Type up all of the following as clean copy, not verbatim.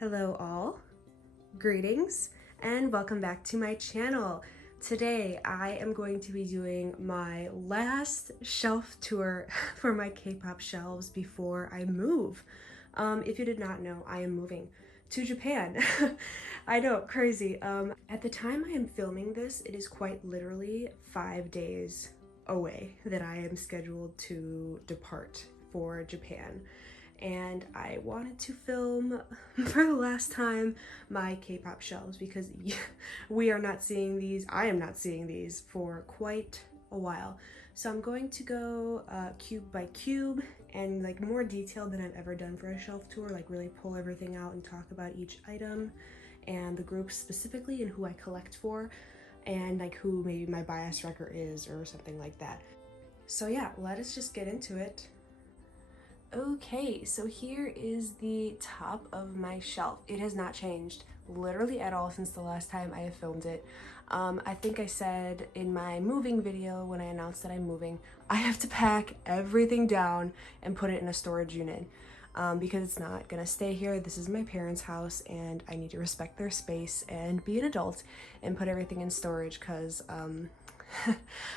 Hello all, greetings, and welcome back to my channel. Today I am going to be doing my last shelf tour for my K-pop shelves before I move. If you did not know, I am moving to Japan. I know, crazy. At the time I am filming this, it is quite literally 5 days away that I am scheduled to depart for Japan. And I wanted to film for the last time my K-pop shelves because we are not seeing these, I am not seeing these for quite a while. So I'm going to go cube by cube and like more detailed than I've ever done for a shelf tour, like really pull everything out and talk about each item and the groups specifically and who I collect for and like who maybe my bias wrecker is or something like that. So yeah, let us just get into it. Okay, so here is the top of my shelf. It has not changed literally at all since the last time I have filmed it. I think I said in my moving video when I announced that I'm moving, I have to pack everything down and put it in a storage unit because it's not gonna stay here. This is my parents' house and I need to respect their space and be an adult and put everything in storage because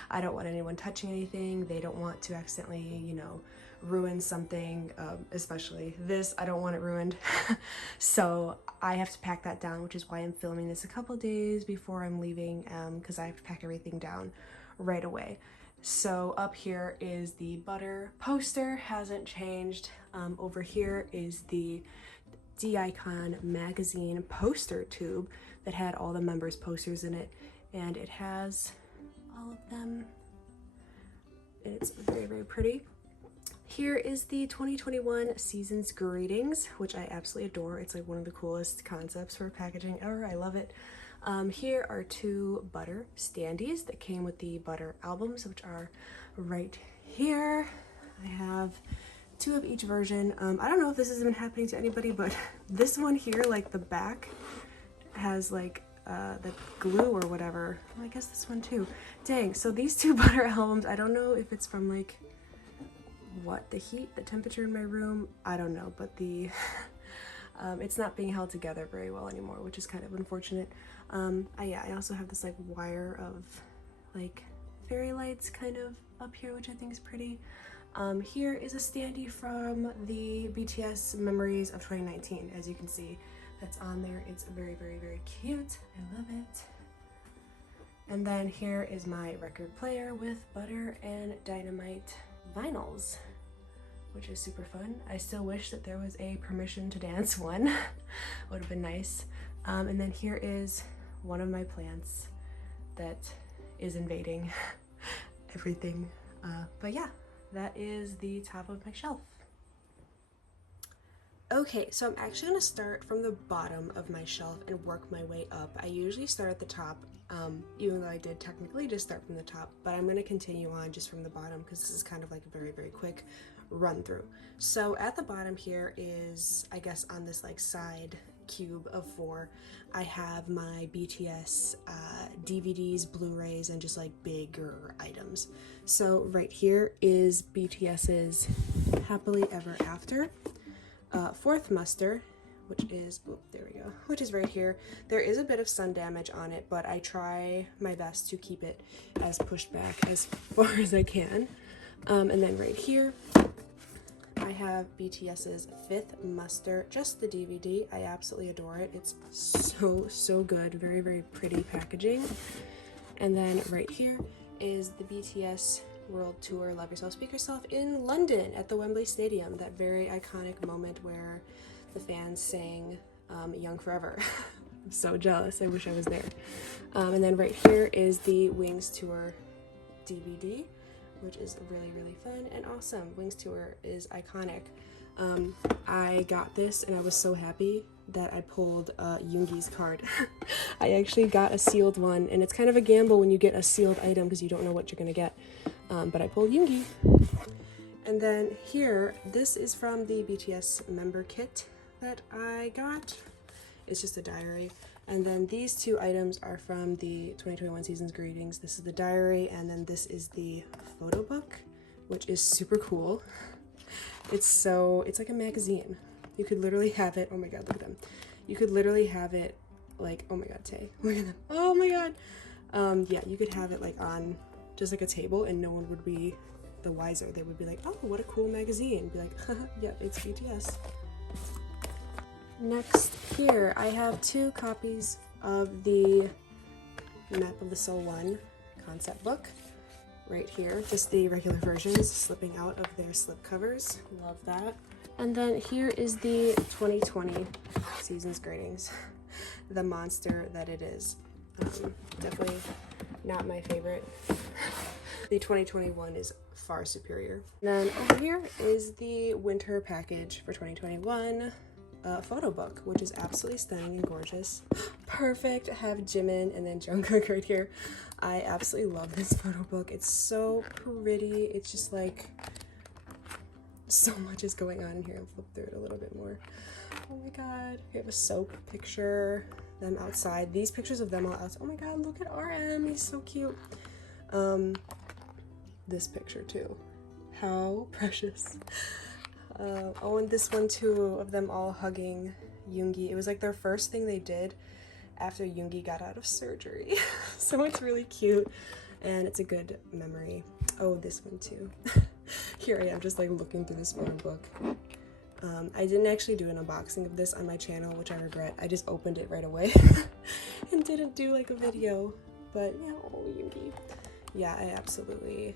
I don't want anyone touching anything. They don't want to accidentally, you know, ruin something, especially this. I don't want it ruined. So I have to pack that down, which is why I'm filming this a couple days before I'm leaving because I have to pack everything down right away. So up here is the Butter poster, hasn't changed. Over here is the D-Icon magazine poster tube that had all the members' posters in it, and it has all of them, and it's very, very pretty. Here is the 2021 Season's Greetings, which I absolutely adore. It's like one of the coolest concepts for packaging ever. I love it. Here are two Butter standees that came with the Butter albums, which are right here. I have two of each version. I don't know if this has been happening to anybody, but this one here, like the back, has like the glue or whatever. Well, I guess this one too. Dang, so these two Butter albums, I don't know if it's from like what the heat, the temperature in my room, I don't know, but the it's not being held together very well anymore, which is kind of unfortunate. Yeah, I also have this like wire of like fairy lights kind of up here, which I think is pretty. Here is a standee from the BTS Memories of 2019. As you can see, that's on there. It's very, very, very cute. I love it. And then here is my record player with Butter and Dynamite vinyls, which is super fun. I still wish that there was a permission to dance one. Would have been nice. And then here is one of my plants that is invading everything. But yeah, that is the top of my shelf. Okay, so I'm actually going to start from the bottom of my shelf and work my way up. I usually start at the top, even though I did technically just start from the top, but I'm going to continue on just from the bottom because this is kind of like a very, very quick run through. So at the bottom here is, I guess on this like side cube of 4, I have my BTS DVDs, Blu-rays, and just like bigger items. So right here is BTS's Happily Ever After. Fourth muster, which is, oh, there we go, which is right here. There is a bit of sun damage on it, but I try my best to keep it as pushed back as far as I can. And then right here, I have BTS's Fifth Muster, just the DVD. I absolutely adore it. It's so, so good. Very, very pretty packaging. And then right here is the BTS World Tour Love Yourself, Speak Yourself in London at the Wembley Stadium. That very iconic moment where the fans sang Young Forever. I'm so jealous. I wish I was there. And then right here is the Wings Tour DVD, which is really, really fun and awesome. Wings Tour is iconic. I got this and I was so happy that I pulled Yoongi's card. I actually got a sealed one, and it's kind of a gamble when you get a sealed item because you don't know what you're gonna get. But I pulled Yoongi. And then here, this is from the BTS member kit that I got. It's just a diary. And then these two items are from the 2021 Season's Greetings. This is the diary, and then this is the photo book, which is super cool. It's like a magazine. You could literally have it, oh my god, look at them. You could literally have it like, oh my god, Tay, look at them. Oh my god. Yeah, you could have it like on just like a table and no one would be the wiser. They would be like, oh, what a cool magazine. Be like, haha, yeah, it's BTS. Next here, I have 2 copies of the Map of the Soul 1 concept book. Right here, just the regular versions slipping out of their slipcovers. Love that. And then here is the 2020 Season's Greetings. The monster that it is. Definitely not my favorite. The 2021 is far superior. And then over here is the winter package for 2021 photo book, which is absolutely stunning and gorgeous. Perfect. I have Jimin and then Jungkook right here. I absolutely love this photo book. It's so pretty. It's just like so much is going on in here. I'll flip through it a little bit more. Oh my god. We have a soap picture, them outside. These pictures of them all outside. Oh my god, look at RM. He's so cute. This picture too. How precious. Oh, and this one too, of them all hugging Yoongi. It was like their first thing they did after Yoongi got out of surgery. So it's really cute and it's a good memory. Oh, this one too. Here I am just like looking through this photo book. I didn't actually do an unboxing of this on my channel, which I regret. I just opened it right away and didn't do like a video. But yeah, oh, Yoongi. Yeah, I absolutely,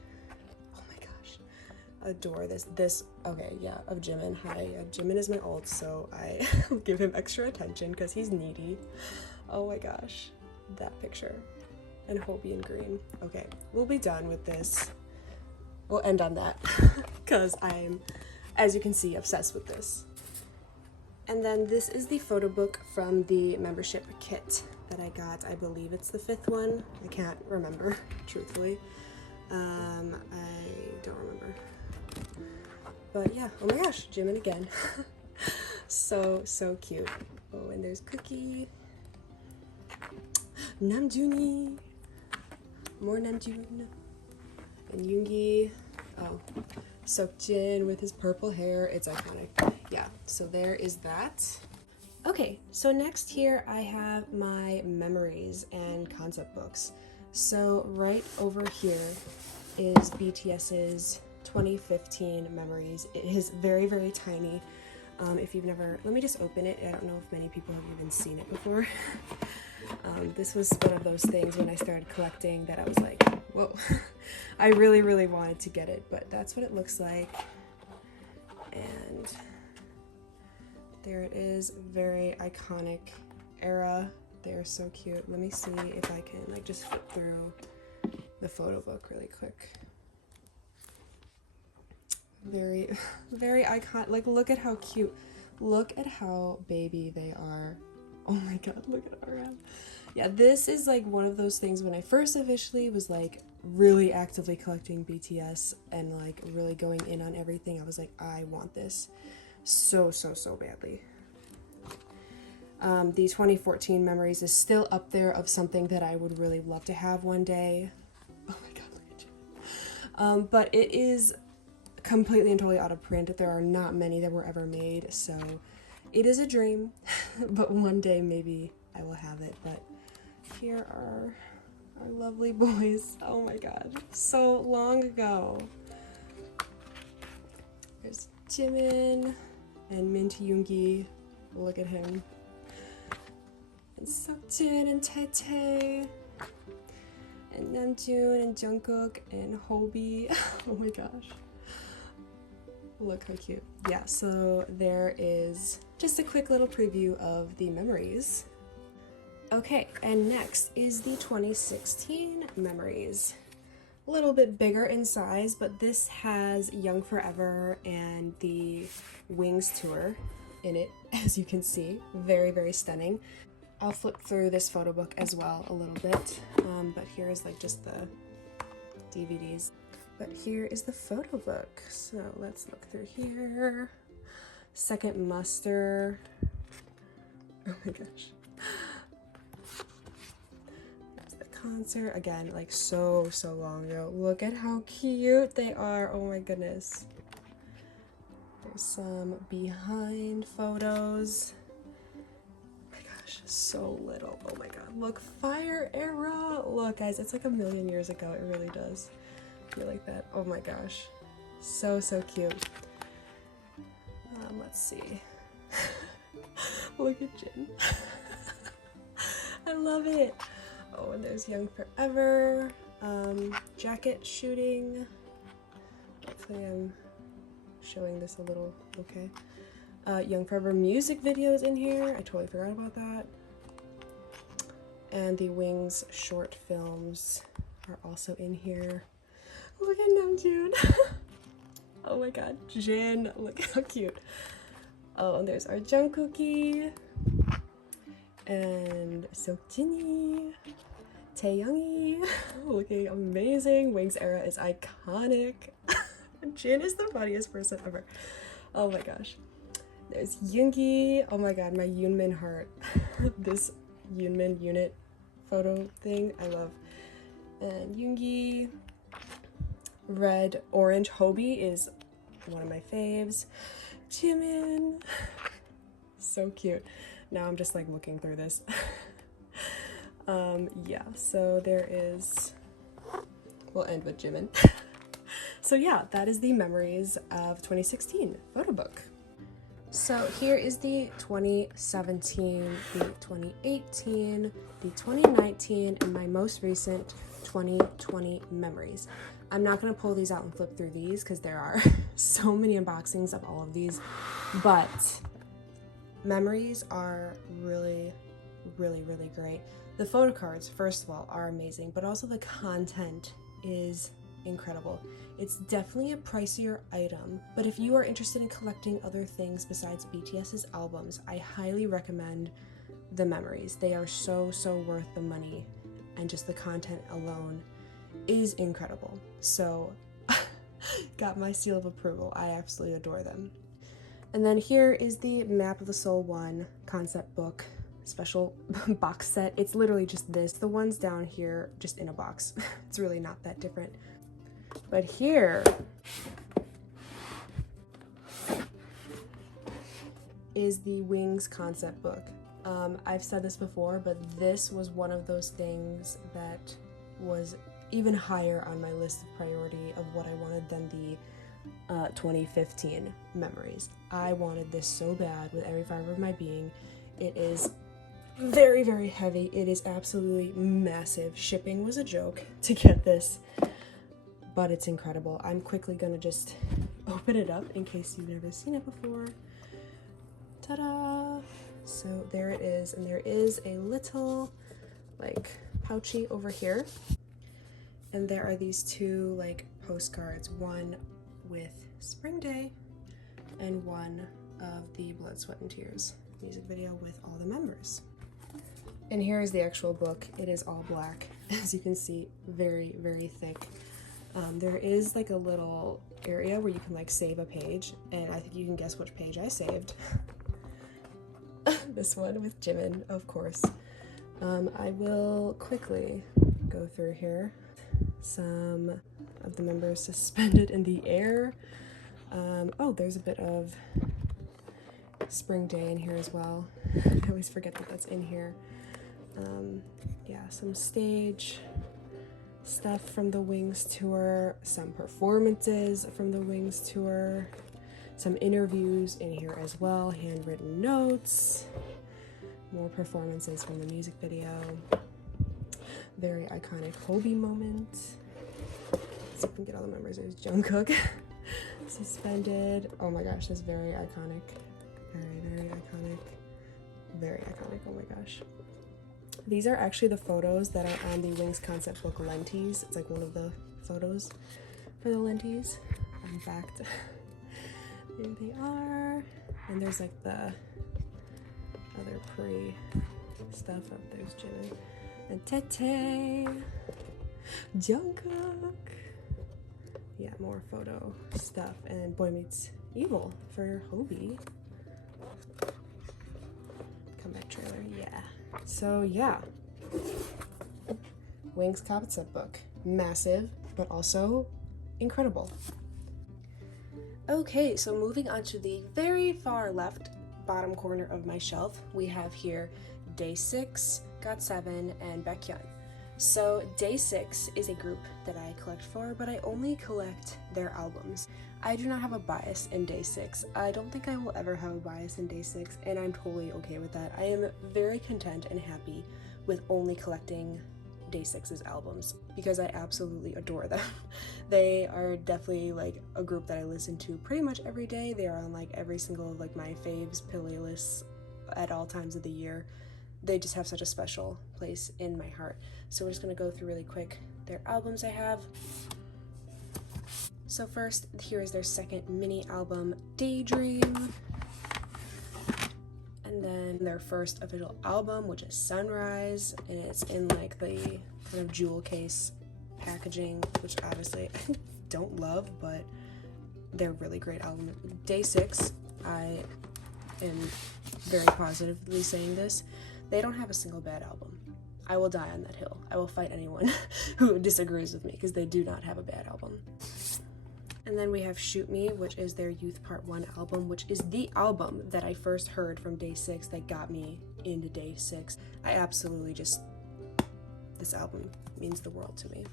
oh my gosh, adore this. Okay, yeah, of Jimin. Hi, Jimin is my ult, so I give him extra attention because he's needy. Oh my gosh, that picture. And Hobie in green. Okay, we'll be done with this. We'll end on that because I'm, as you can see, obsessed with this. And then this is the photo book from the membership kit that I got. I believe it's the 5th one. I can't remember, truthfully. I don't remember. But yeah, oh my gosh, Jimin again. So cute. Oh, and there's Cookie. Namjoon. More Namjoon. And Yoongi. Oh, Seokjin with his purple hair. It's iconic. Yeah, so there is that. Okay, so next here I have my memories and concept books. So right over here is BTS's 2015 memories. It is very, very tiny. If you've never, let me just open it. I don't know if many people have even seen it before. This was one of those things when I started collecting that I was like, whoa. I really, really wanted to get it, but that's what it looks like. And there it is, very iconic era. They're so cute. Let me see if I can like just flip through the photo book really quick. Very, very iconic. Like, look at how cute. Look at how baby they are. Oh my god, look at RM. Yeah, this is like one of those things when I first officially was like really actively collecting BTS and like really going in on everything. I was like, I want this so badly. The 2014 memories is still up there of something that I would really love to have one day. Oh my god, look at you. But it is completely and totally out of print. There are not many that were ever made, so it is a dream. But one day maybe I will have it. But here are our lovely boys. Oh my god, so long ago. There's Jimin and Min to Yoongi. Look at him. And Seokjin and Tae, and Namjoon and Jungkook and Hobie. Oh my gosh. Look how cute. Yeah, so there is just a quick little preview of the memories. Okay, and next is the 2016 memories. A little bit bigger in size, but this has Young Forever and the Wings tour in it, as you can see. Very, very stunning. I'll flip through this photo book as well a little bit, but here is like just the DVDs. But here is the photo book. So let's look through here. Second muster. Oh my gosh. There's the concert. Again, like so long ago. Look at how cute they are. Oh my goodness. There's some behind photos. gosh, so little. Oh my god. Look, Fire Era. Look, guys, it's like a million years ago. It really does feel like that. Oh my gosh. So, so cute. Let's see. Look at Jin. I love it. Oh, and there's Young Forever. Jacket shooting. Hopefully I'm showing this a little okay. Young Forever music videos in here. I totally forgot about that. And the Wings short films are also in here. Look at Namjoon. Oh my god, Jin, look how cute. Oh, and there's our Jungkookie and Seokjin이, Taeyoungi, looking amazing. Wings era is iconic. Jin is the funniest person ever. Oh my gosh. There's Yoongi. Oh my god, my Yoonmin heart. This Yoonmin unit photo thing, I love. And Yoongi. Red Orange Hobie is one of my faves. Jimin. So cute. Now I'm just like looking through this. Yeah, so there is, we'll end with Jimin. So yeah, that is the memories of 2016 photo book. So here is the 2017, the 2018, the 2019, and my most recent 2020 memories. I'm not going to pull these out and flip through these because there are so many unboxings of all of these, but memories are really, really, really great. The photo cards, first of all, are amazing, but also the content is incredible. It's definitely a pricier item, but if you are interested in collecting other things besides BTS's albums, I highly recommend the memories. They are so, so worth the money, and just the content alone is incredible. So, got my seal of approval. I absolutely adore them. And then here is the Map of the Soul 1 concept book special box set. It's literally just this. The ones down here just in a box. It's really not that different. But here is the Wings concept book. I've said this before, but this was one of those things that was even higher on my list of priority of what I wanted than the 2015 memories. I wanted this so bad with every fiber of my being. It is very, very heavy. It is absolutely massive. Shipping was a joke to get this, but it's incredible. I'm quickly gonna just open it up in case you've never seen it before. Ta-da! So there it is, and there is a little like pouchy over here, and there are these two like postcards, one with Spring Day and one of the Blood, Sweat and Tears music video with all the members. And here is the actual book. It is all black, as you can see, very, very thick. There is like a little area where you can like save a page, and I think you can guess which page I saved. This one with Jimin, of course. I will quickly go through here. Some of the members suspended in the air. Oh, there's a bit of Spring Day in here as well. I always forget that that's in here. Yeah, some stage stuff from the Wings tour, some performances from the Wings tour, some interviews in here as well, handwritten notes, more performances from the music video, very iconic Hobie moment. Let's see if we can get all the members. There's Jungkook, suspended. Oh my gosh, that's very iconic. Very, very iconic. Very iconic, oh my gosh. These are actually the photos that are on the Wings concept book Lenties. It's like one of the photos for the Lenties. In fact, there they are. And there's like the other pre stuff up there's Jimin and Tete, Jungkook. Yeah, more photo stuff. And Boy Meets Evil for Hobie. Comeback trailer, yeah. So yeah, Wings concept book, massive, but also incredible. Okay, so moving on to the very far left bottom corner of my shelf, we have here DaySix, GOT7, and Baekhyun. So DaySix is a group that I collect for, but I only collect their albums. I do not have a bias in DaySix. I don't think I will ever have a bias in DaySix, and I'm totally okay with that. I am very content and happy with only collecting DaySix's albums because I absolutely adore them. They are definitely like a group that I listen to pretty much every day. They are on like every single of like my faves playlists at all times of the year. They just have such a special place in my heart. So we're just gonna go through really quick their albums I have. So first, here is their second mini album, Daydream. And then their first official album, which is Sunrise, and it's in like the kind of jewel case packaging, which obviously I don't love, but they're really great album. DaySix, I am very positively saying this, they don't have a single bad album. I will die on that hill. I will fight anyone who disagrees with me because they do not have a bad album. And then we have Shoot Me, which is their Youth Part 1 album, which is the album that I first heard from DaySix that got me into DaySix. I absolutely just, this album means the world to me.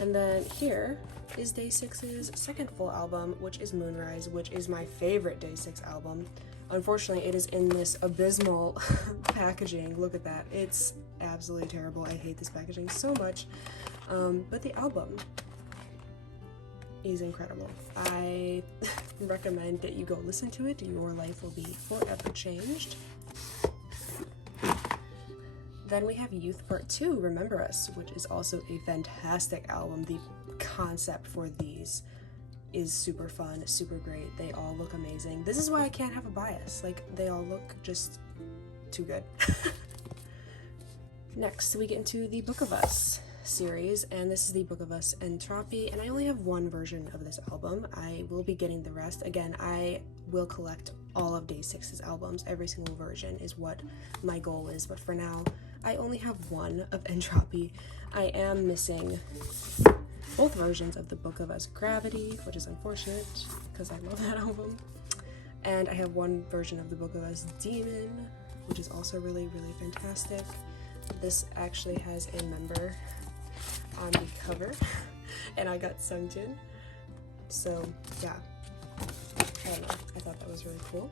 And then here is DaySix's second full album, which is Moonrise, which is my favorite DaySix album. Unfortunately, it is in this abysmal packaging. Look at that. It's absolutely terrible. I hate this packaging so much. But the album is incredible. I recommend that you go listen to it. Your life will be forever changed. Then we have Youth Part 2, Remember Us, which is also a fantastic album. The concept for these is super fun, super great. They all look amazing. This is why I can't have a bias. Like, they all look just too good. Next, we get into the Book of Us series, and this is the Book of Us Entropy, and I only have one version of this album. I will be getting the rest. Again, I will collect all of DaySix's albums. Every single version is what my goal is, but for now, I only have one of Entropy. I am missing both versions of the Book of Us Gravity, which is unfortunate because I love that album. And I have one version of the Book of Us Demon, which is also really, really fantastic. This actually has a member on the cover, and I got Sungjin. So yeah, I don't know, I thought that was really cool.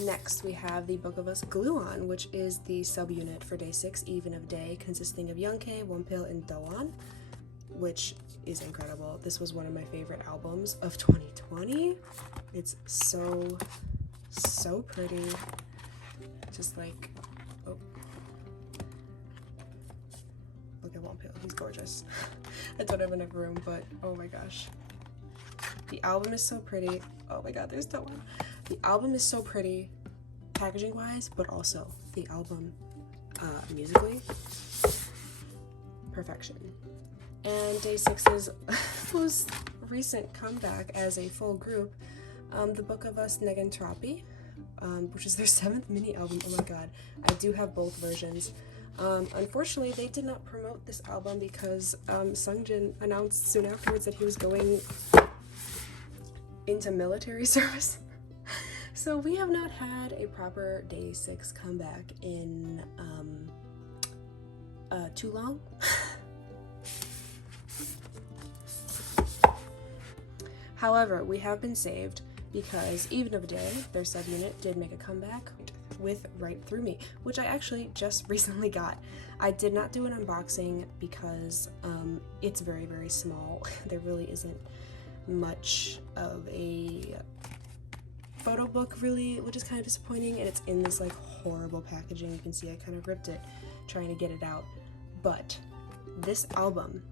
Next, we have the Book of Us Gluon, which is the subunit for DaySix, Even of Day, consisting of Younghae, Wonpil, and Doan, which is incredible. This was one of my favorite albums of 2020. It's so pretty. Just like, oh, look at Wonpil, he's gorgeous. I don't have enough room, but oh my gosh. The album is so pretty. Oh my god, there's Doan. The album is so pretty, packaging wise, but also the album musically, perfection. And DaySix's most recent comeback as a full group, the Book of Us Negentropy, which is their 7th mini album. Oh my god, I do have both versions. Unfortunately, they did not promote this album because Sungjin announced soon afterwards that he was going into military service. So we have not had a proper DaySix comeback in too long. However, we have been saved because Even of Day, their subunit, did make a comeback with Right Through Me, which I actually just recently got. I did not do an unboxing because it's very, very small. There really isn't much of a photo book really, which is kind of disappointing, and it's in this like horrible packaging. You can see I kind of ripped it trying to get it out. But this album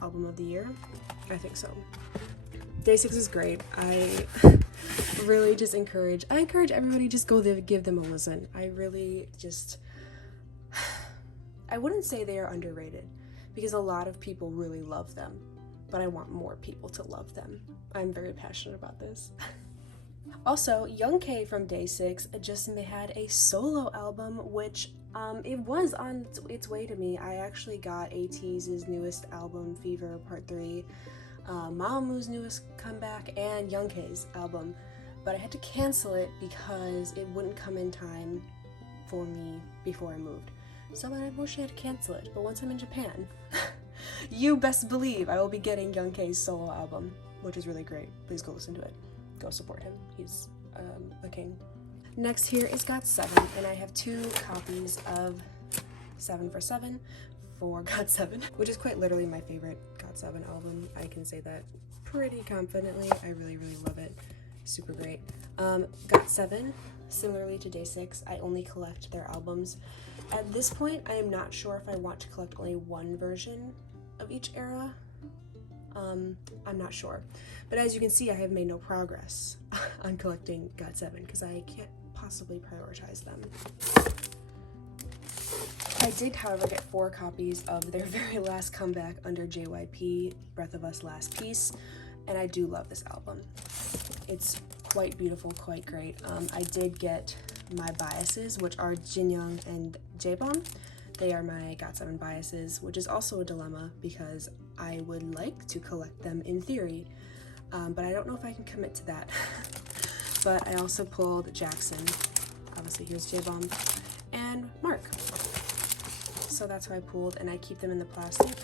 of the year, I think so. DaySix is great. I really just encourage everybody, just go there, give them a listen. I really just, I wouldn't say they are underrated because a lot of people really love them, but I want more people to love them. I'm very passionate about this. Also, Younghae from DaySix just had a solo album, which it was on its way to me. I actually got ATEEZ's newest album, Fever Part 3, Mamamoo's newest comeback, and Younghae's album. but I had to cancel it because it wouldn't come in time for me before I moved. So I unfortunately had to cancel it, but once I'm in Japan, you best believe I will be getting Young K's solo album, which is really great. Please go listen to it. Go support him. He's a king. Next here is GOT7, and I have 2 copies of 7 for 7 for GOT7, which is quite literally my favorite GOT7 album. I can say that pretty confidently. I really, really love it. Super great. GOT7, similarly to DaySix, I only collect their albums. At this point, I am not sure if I want to collect only one version of each era. I'm not sure. But as you can see, I have made no progress on collecting GOT7 because I can't possibly prioritize them. I did, however, get 4 copies of their very last comeback under JYP, Breath of Us Last Piece, and I do love this album. It's quite beautiful, quite great. I did get my biases, which are Jinyoung and Jaebom. They are my GOT7 biases, which is also a dilemma because I would like to collect them in theory, but I don't know if I can commit to that. But I also pulled Jackson, obviously here's Jaebom, and Mark. So that's who I pulled, and I keep them in the plastic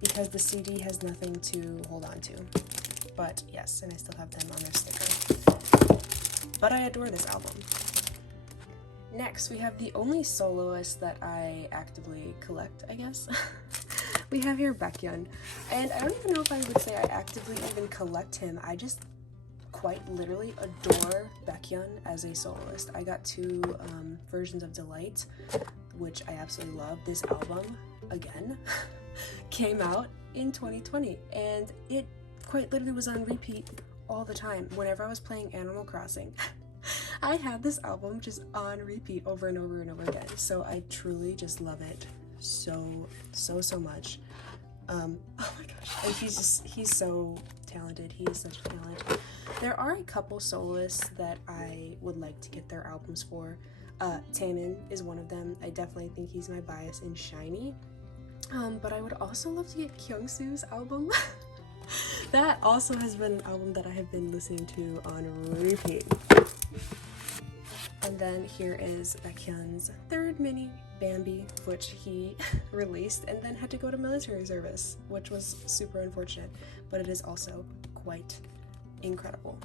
because the CD has nothing to hold on to. But yes, and I still have them on their sticker. But I adore this album. Next, we have the only soloist that I actively collect, I guess. We have here Baekhyun, and I don't even know if I would say I actively even collect him. I just quite literally adore Baekhyun as a soloist. I got 2 versions of Delight, which I absolutely love. This album, again, came out in 2020, and it quite literally was on repeat all the time. Whenever I was playing Animal Crossing, I had this album just on repeat over and over and over again. So I truly just love it so much. Oh my gosh, and he's so talented. He is such a talent. There are a couple soloists that I would like to get their albums for. Taemin is one of them. I definitely think he's my bias in SHINee. But I would also love to get Kyungsoo's album. That also has been an album that I have been listening to on repeat. And then here is Baekhyun's 3rd mini, Bambi, which he released and then had to go to military service, which was super unfortunate, but it is also quite incredible.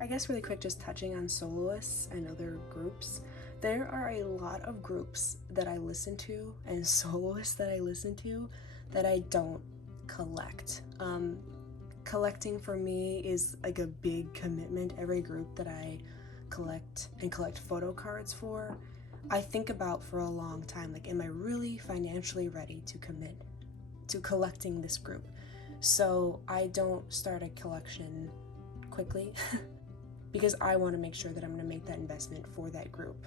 I guess really quick, just touching on soloists and other groups. There are a lot of groups that I listen to and soloists that I listen to that I don't collect. Collecting for me is like a big commitment. Every group that I collect photo cards for, I think about for a long time, like, am I really financially ready to commit to collecting this group? So I don't start a collection quickly because I want to make sure that I'm going to make that investment for that group,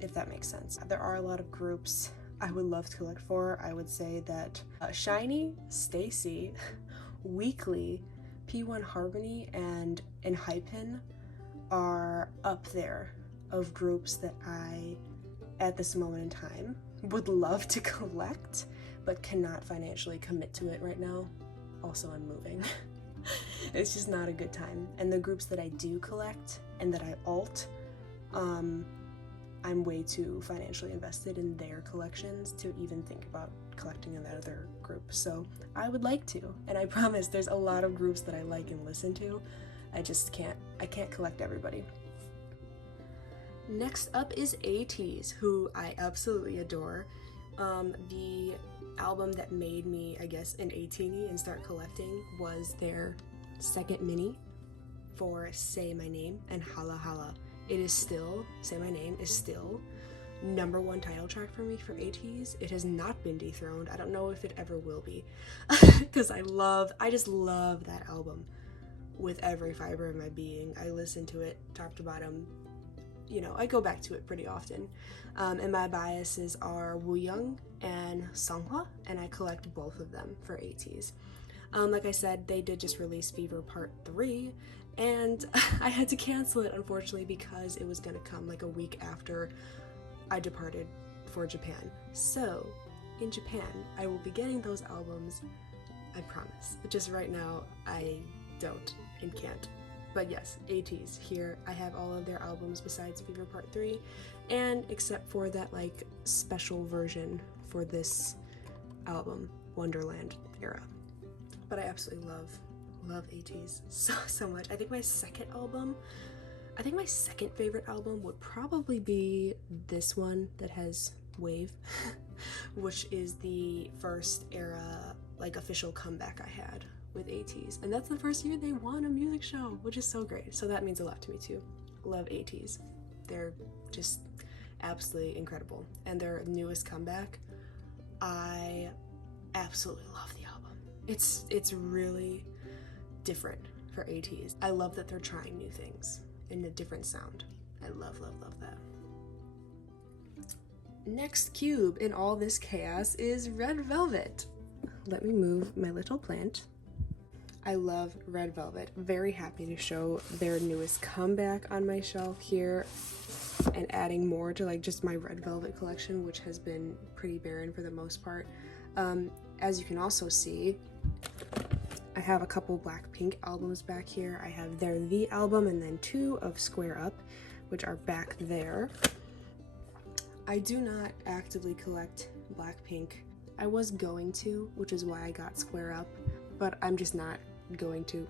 if that makes sense. There are a lot of groups I would love to collect for. I would say that SHINee, Stacy, Weekly, P1 Harmony, and Hypen are up there of groups that I, at this moment in time, would love to collect, but cannot financially commit to it right now. Also, I'm moving. It's just not a good time. And the groups that I do collect and that I alt, I'm way too financially invested in their collections to even think about collecting another group. So I would like to, and I promise there's a lot of groups that I like and listen to. I can't collect everybody. Next up is ATEEZ, who I absolutely adore. The album that made me, I guess, an ATEEZ and start collecting was their 2nd mini for Say My Name and Hala Hala. It is still, Say My Name is still #1 title track for me for ATEEZ. It has not been dethroned. I don't know if it ever will be, because I just love that album with every fiber of my being. I listen to it top to bottom. You know, I go back to it pretty often. And my biases are Wooyoung and Songhwa, and I collect both of them for ATEEZ. Like I said, they did just release Fever Part 3, and I had to cancel it, unfortunately, because it was gonna come like a week after I departed for Japan. So, in Japan, I will be getting those albums I promise. Just right now, I don't and can't. But yes, ATEEZ, here I have all of their albums besides Fever Part 3, and except for that like special version for this album, Wonderland era. But I absolutely love ATEEZ so much. I think my second favorite album would probably be this one that has Wave, which is the first era like official comeback I had with ATEEZ, and that's the first year they won a music show, which is so great. So that means a lot to me too. Love ATEEZ. They're just absolutely incredible. And their newest comeback, I absolutely love the album. It's really different for ATEEZ. I love that they're trying new things in a different sound. I love that. Next cube in all this chaos is Red Velvet. Let me move my little plant. I love Red Velvet. Very happy to show their newest comeback on my shelf here and adding more to like just my Red Velvet collection, which has been pretty barren for the most part. As you can also see, I have a couple Blackpink albums back here. I have their The album and then 2 of Square Up, which are back there. I do not actively collect Blackpink. I was going to, which is why I got Square Up, but I'm just not going to.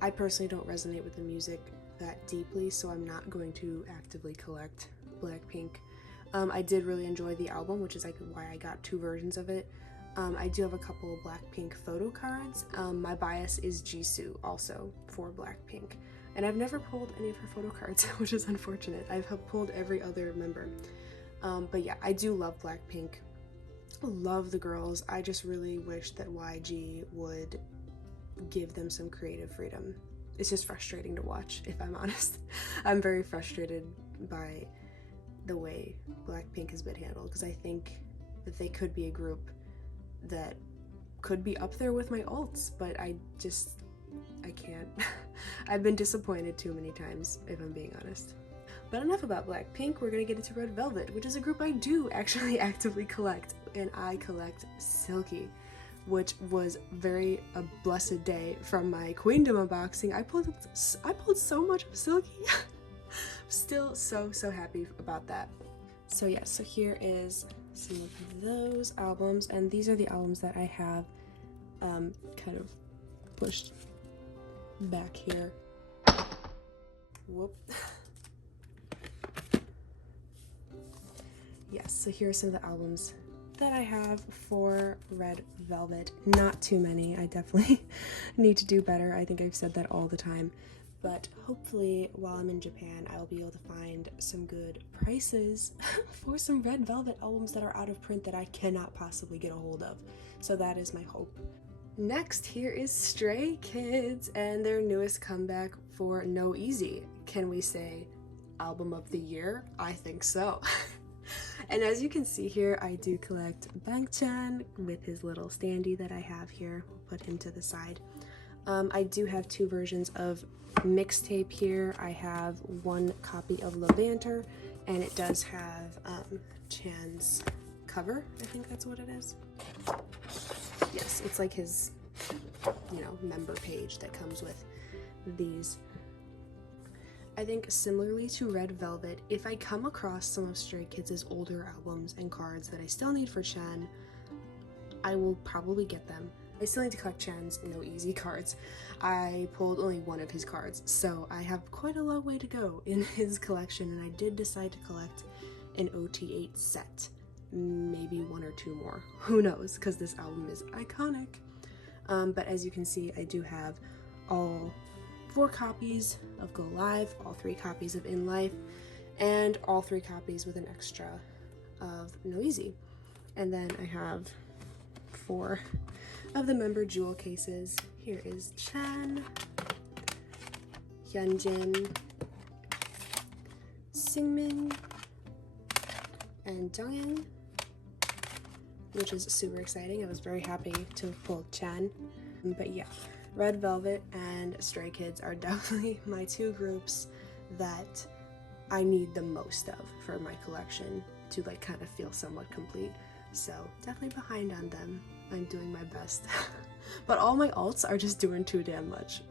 I personally don't resonate with the music that deeply, so I'm not going to actively collect Blackpink. I did really enjoy the album, which is like why I got 2 versions of it. I do have a couple of Blackpink photo cards. My bias is Jisoo also for Blackpink, and I've never pulled any of her photo cards, which is unfortunate. I've pulled every other member. But yeah, I do love Blackpink. Love the girls. I just really wish that YG would give them some creative freedom. It's just frustrating to watch, if I'm honest. I'm very frustrated by the way Blackpink has been handled, because I think that they could be a group that could be up there with my alts, but I can't. I've been disappointed too many times, if I'm being honest. But enough about Blackpink, we're gonna get into Red Velvet, which is a group I do actually actively collect, and I collect Silky, which was a blessed day from my Queendom unboxing. I pulled so much of Silky. Still so happy about that. So yeah, so here is some of those albums, and these are the albums that I have kind of pushed back here. Whoop. Yes, so here are some of the albums that I have for Red Velvet. Not too many. I definitely need to do better. I think I've said that all the time. But hopefully while I'm in Japan, I will be able to find some good prices for some Red Velvet albums that are out of print that I cannot possibly get a hold of. So that is my hope. Next, here is Stray Kids and their newest comeback for No Easy. Can we say album of the year? I think so. And as you can see here, I do collect Bangchan with his little standee that I have here. We'll put him to the side. I do have 2 versions of Mixtape here. I have 1 copy of Levanter, and it does have Chan's cover. I think that's what it is. Yes, it's like his, member page that comes with these. I think similarly to Red Velvet, if I come across some of Stray Kids' older albums and cards that I still need for Chan, I will probably get them. I still need to collect Chan's No Easy cards. I pulled only 1 of his cards, so I have quite a long way to go in his collection, and I did decide to collect an OT8 set. Maybe 1 or 2 more. Who knows, because this album is iconic. But as you can see, I do have all 4 copies of Go Live, all 3 copies of In Life, and all 3 copies with an extra of No Easy. And then I have 4 of the member jewel cases. Here is Chan, Hyunjin, Singmin, and Jongin, which is super exciting. I was very happy to have pulled Chan. But yeah, Red Velvet and Stray Kids are definitely my 2 groups that I need the most of for my collection to kind of feel somewhat complete. So definitely behind on them. I'm doing my best. but all my alts are just doing too damn much.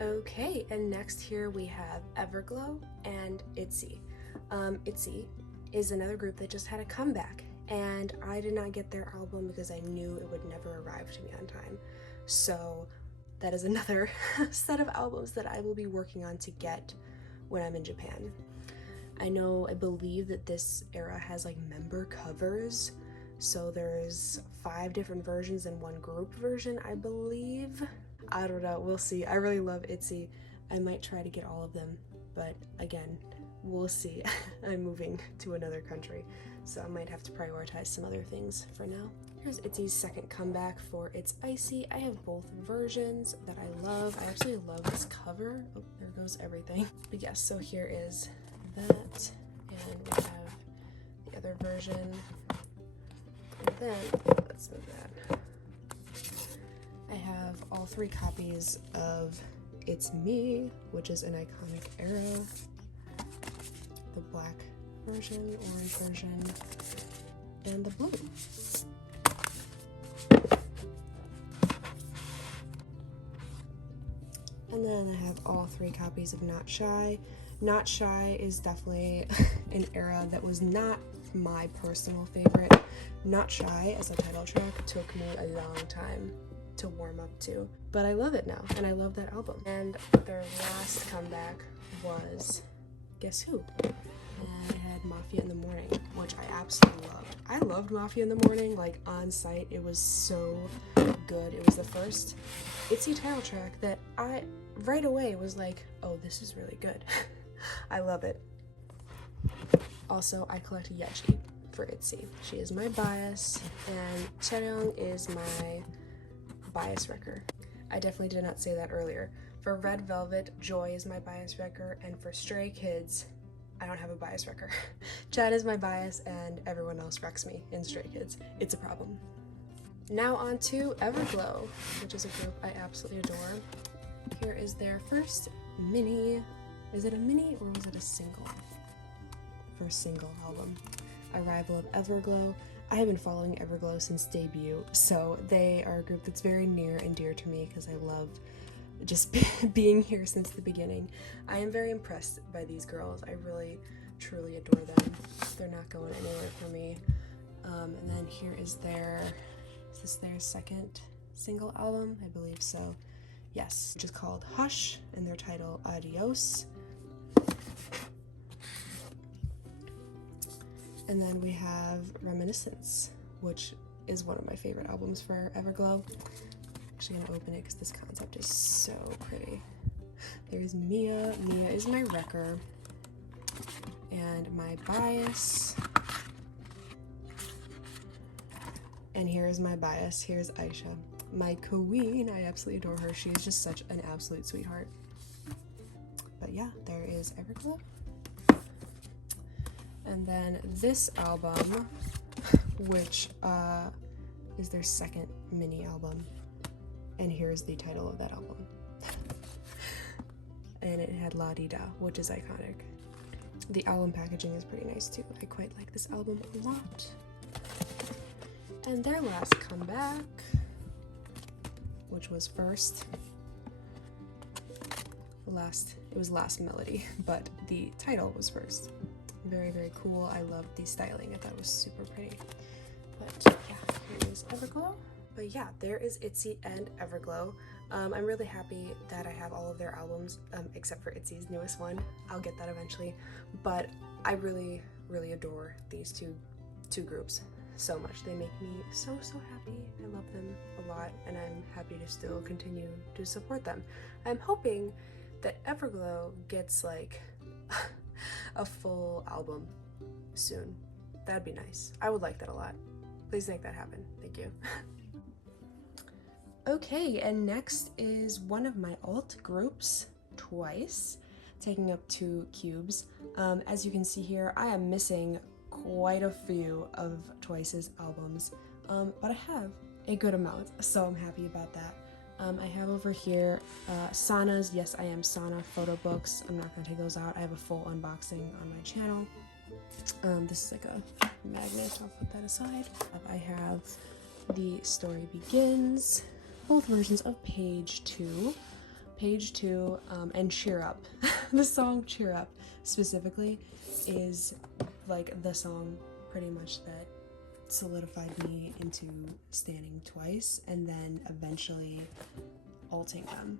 Okay, and next here we have Everglow and itsy. Itsy is another group that just had a comeback, and I did not get their album because I knew it would never arrive to me on time. So that is another set of albums that I will be working on to get when I'm in Japan. I believe that this era has like member covers, so there's 5 different versions and 1 group version, I believe. I don't know, we'll see. I really love itsy. I might try to get all of them, but again, we'll see. I'm moving to another country, so I might have to prioritize some other things for now. Here's itsy's second comeback for It's Icy. I have both versions that I love. I absolutely love this cover. Oh, there goes everything. But yes, so here is that, and we have the other version, and then, let's move that. I have all 3 copies of It's Me, which is an iconic arrow, the black version, orange version, and the blue. And then I have all 3 copies of Not Shy. Not Shy is definitely an era that was not my personal favorite. Not Shy as a title track took me a long time to warm up to, but I love it now, and I love that album. And their last comeback was, guess who? And I had Mafia in the Morning, which I absolutely loved. I loved Mafia in the Morning, like on site. It was so good. It was the first itsy title track that I right away was like, oh, this is really good. I love it. Also, I collect Yeji for itsy. She is my bias, and Chaeryeong is my bias wrecker. I definitely did not say that earlier. For Red Velvet, Joy is my bias wrecker, and for Stray Kids, I don't have a bias wrecker. Chad is my bias, and everyone else wrecks me in Stray Kids. It's a problem. Now on to Everglow, which is a group I absolutely adore. Here is their first mini. Is it a mini or was it a single? First single album. Arrival of Everglow. I have been following Everglow since debut, so they are a group that's very near and dear to me because I love just being here since the beginning. I am very impressed by these girls. I really, truly adore them. They're not going anywhere for me. And then here is is this their second single album? I believe so. Yes, which is called Hush, and their title Adios. And then we have Reminiscence, which is one of my favorite albums for Everglow. I'm actually gonna open it because this concept is so pretty. There's Mia. Mia is my wrecker. And my bias. And here's my bias. Here's Aisha. My queen. I absolutely adore her. She is just such an absolute sweetheart. But yeah, there is Everglow. And then this album, which is their second mini album. And here's the title of that album. And it had La Di Da, which is iconic. The album packaging is pretty nice too. I quite like this album a lot. And their last comeback, which was first. It was Last Melody, but the title was first. Very, very cool. I loved the styling. I thought it was super pretty. But yeah, here is Everglow. But yeah, there is itsy and Everglow. I'm really happy that I have all of their albums, except for itsy's newest one. I'll get that eventually. But I really, really adore these two groups so much. They make me so happy. I love them a lot, and I'm happy to still continue to support them. I'm hoping that Everglow gets like a full album soon. That'd be nice. I would like that a lot. Please make that happen. Thank you. Okay, and next is one of my alt groups, Twice, taking up 2 cubes. As you can see here, I am missing quite a few of Twice's albums, but I have a good amount, so I'm happy about that. I have over here Sana's Yes I Am Sana photo books. I'm not gonna take those out. I have a full unboxing on my channel. This is like a magnet. I'll put that aside. I have The story begins, both versions of Page 2. Page 2 and Cheer Up. The song Cheer Up specifically is like the song pretty much that solidified me into standing Twice and then eventually alting them.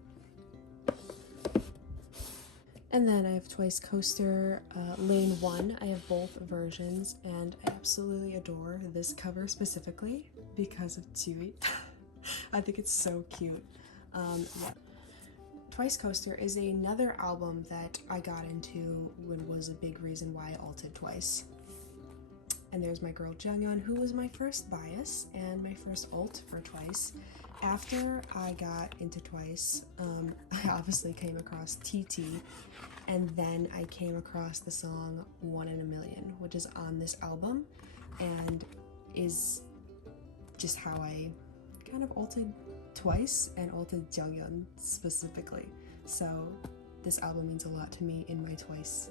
And then I have Twice Coaster, Lane 1. I have both versions and I absolutely adore this cover specifically because of Chewy. I think it's so cute. Yeah. Twice Coaster is another album that I got into when was a big reason why I alted Twice. And there's my girl Jungyeon, who was my first bias and my first alt for Twice. After I got into Twice, I obviously came across TT, and then I came across the song One in a Million, which is on this album, and is just how I kind of alted Twice and alted Jungyeon specifically. So this album means a lot to me in my Twice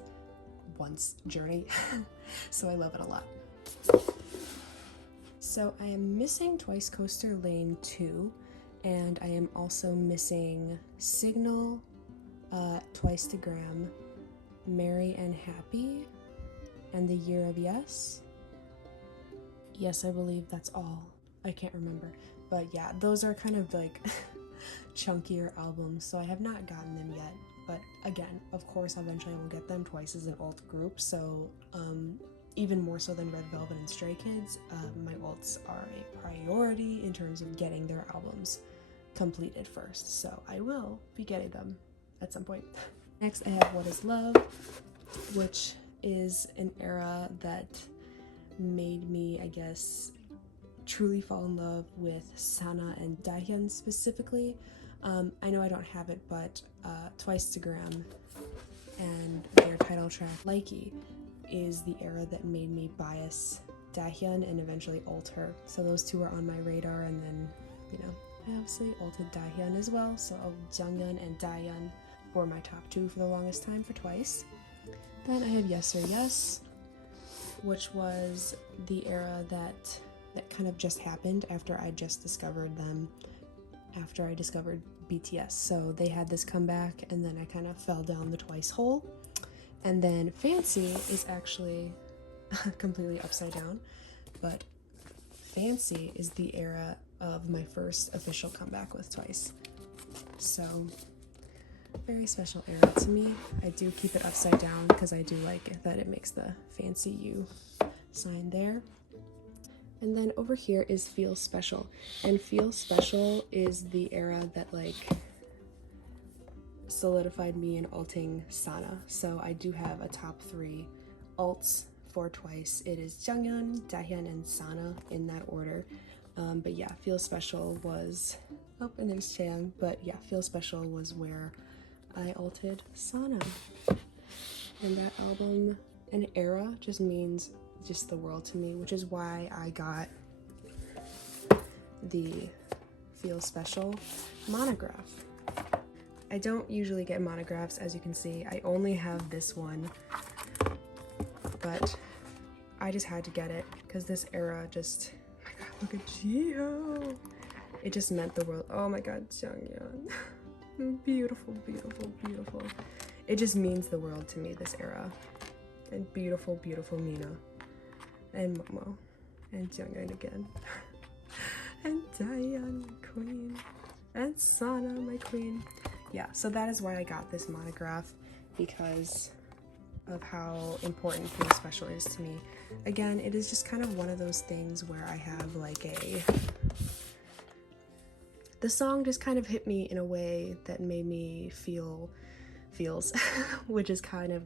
once journey, so I love it a lot. So I am missing Twice Coaster Lane 2, and I am also missing Signal, Twice to Gram, Merry and Happy, and The Year of Yes. Yes, I believe that's all. I can't remember. But yeah, those are kind of like chunkier albums, so I have not gotten them yet. But again, of course, eventually I will get them. Twice is an alt group, so even more so than Red Velvet and Stray Kids, my alts are a priority in terms of getting their albums completed first. So I will be getting them at some point. Next, I have What Is Love, which is an era that made me, I guess, truly fall in love with Sana and Dahyun specifically. I know I don't have it, but Twice to Gram and their title track, Likey, is the era that made me bias Dahyun and eventually alt her. So those two are on my radar, and then, you know, I obviously alted Dahyun as well, so Jungyeon and Dahyun were my top two for the longest time for Twice. Then I have Yes or Yes, which was the era that kind of just happened after I just discovered them, after I discovered BTS. So they had this comeback, and then I kind of fell down the Twice hole. And then Fancy is actually completely upside down, but Fancy is the era of my first official comeback with Twice. So, very special era to me. I do keep it upside down because I do like it that it makes the Fancy U sign there. And then over here is Feel Special. And Feel Special is the era that like solidified me in alting Sana. So I do have a top 3 alts for Twice. It is Jungyeon, Dahyun, and Sana in that order. But yeah, Feel Special was, oh, and there's Chang, but yeah, Feel Special was where I alted Sana. And that album and era just means just the world to me, which is why I got the Feel Special monograph. I don't usually get monographs, as you can see. I only have this one, but I just had to get it because this era just, oh my god, look at Gio. It just meant the world. Oh my god, Jungyeon. Beautiful, beautiful, beautiful. It just means the world to me, this era. And beautiful, beautiful Mina. And Mamamoo. And Jungyeon again. And Dahyun, my queen. And Sana, my queen. Yeah, so that is why I got this monograph, because of how important Feel Special is to me. Again, it is just kind of one of those things where I have like the song just kind of hit me in a way that made me feels, which is kind of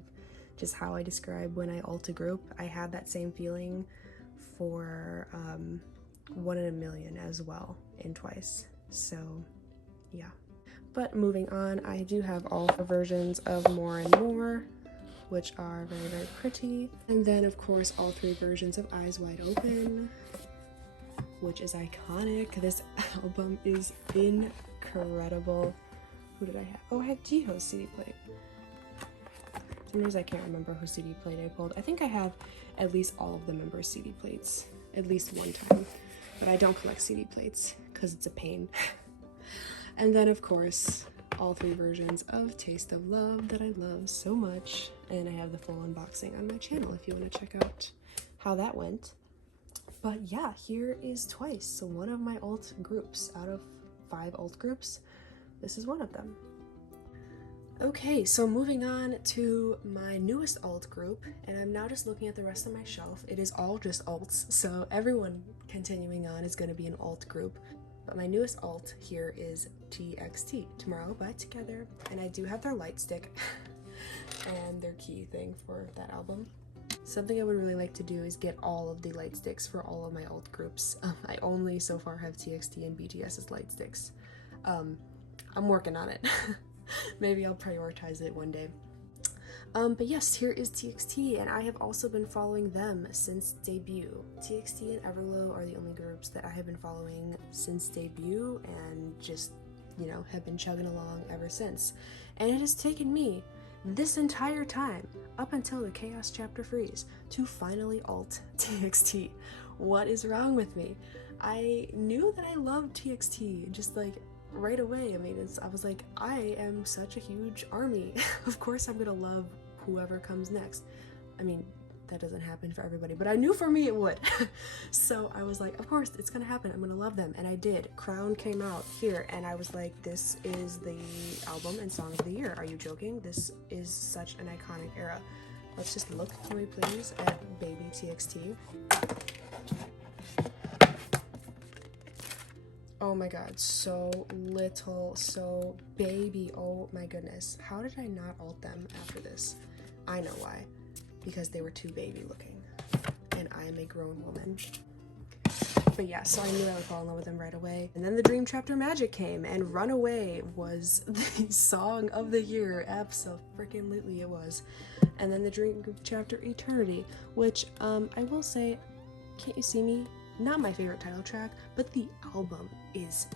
just how I describe when I alt a group. I had that same feeling for One in a Million as well in Twice. So yeah. But moving on, I do have all the versions of More and More, which are very, very pretty. And then of course all 3 versions of Eyes Wide Open, which is iconic. This album is incredible. Who did I have? Oh, I had Jiho's CD plate. Sometimes I can't remember whose CD plate I pulled. I think I have at least all of the members' CD plates, at least one time. but I don't collect CD plates because it's a pain. And then of course, all 3 versions of Taste of Love that I love so much. And I have the full unboxing on my channel if you want to check out how that went. But yeah, here is Twice. So one of my alt groups out of 5 alt groups. This is one of them. Okay, so moving on to my newest alt group, and I'm now just looking at the rest of my shelf. It is all just alts, so everyone continuing on is going to be an alt group. But my newest alt here is TXT, Tomorrow by Together, and I do have their light stick and their key thing for that album. Something I would really like to do is get all of the light sticks for all of my alt groups. I only so far have TXT and BTS's light sticks. I'm working on it. Maybe I'll prioritize it one day. But yes, here is TXT, and I have also been following them since debut. TXT and Everglow are the only groups that I have been following since debut, and just, you know, have been chugging along ever since. And it has taken me this entire time, up until the Chaos Chapter Freeze, to finally alt TXT. What is wrong with me? I knew that I loved TXT, just like right away. I mean, I was like, I am such a huge army. Of course I'm gonna love whoever comes next. I mean, that doesn't happen for everybody, but I knew for me it would. So I was like, of course it's gonna happen, I'm gonna love them, and I did. Crown came out here, and I was like, this is the album and song of the year. Are you joking? This is such an iconic era. Let's just look, can we please, at baby TXT. Oh my god, so little, so baby, oh my goodness. How did I not alt them after this? I know why. Because they were too baby looking. And I am a grown woman. But yeah, so I knew I would fall in love with them right away. And then the Dream Chapter Magic came, and Runaway was the song of the year. Abso-freaking-lutely it was. And then the Dream Chapter Eternity, which, I will say, Can't You See Me? Not my favorite title track, but the album is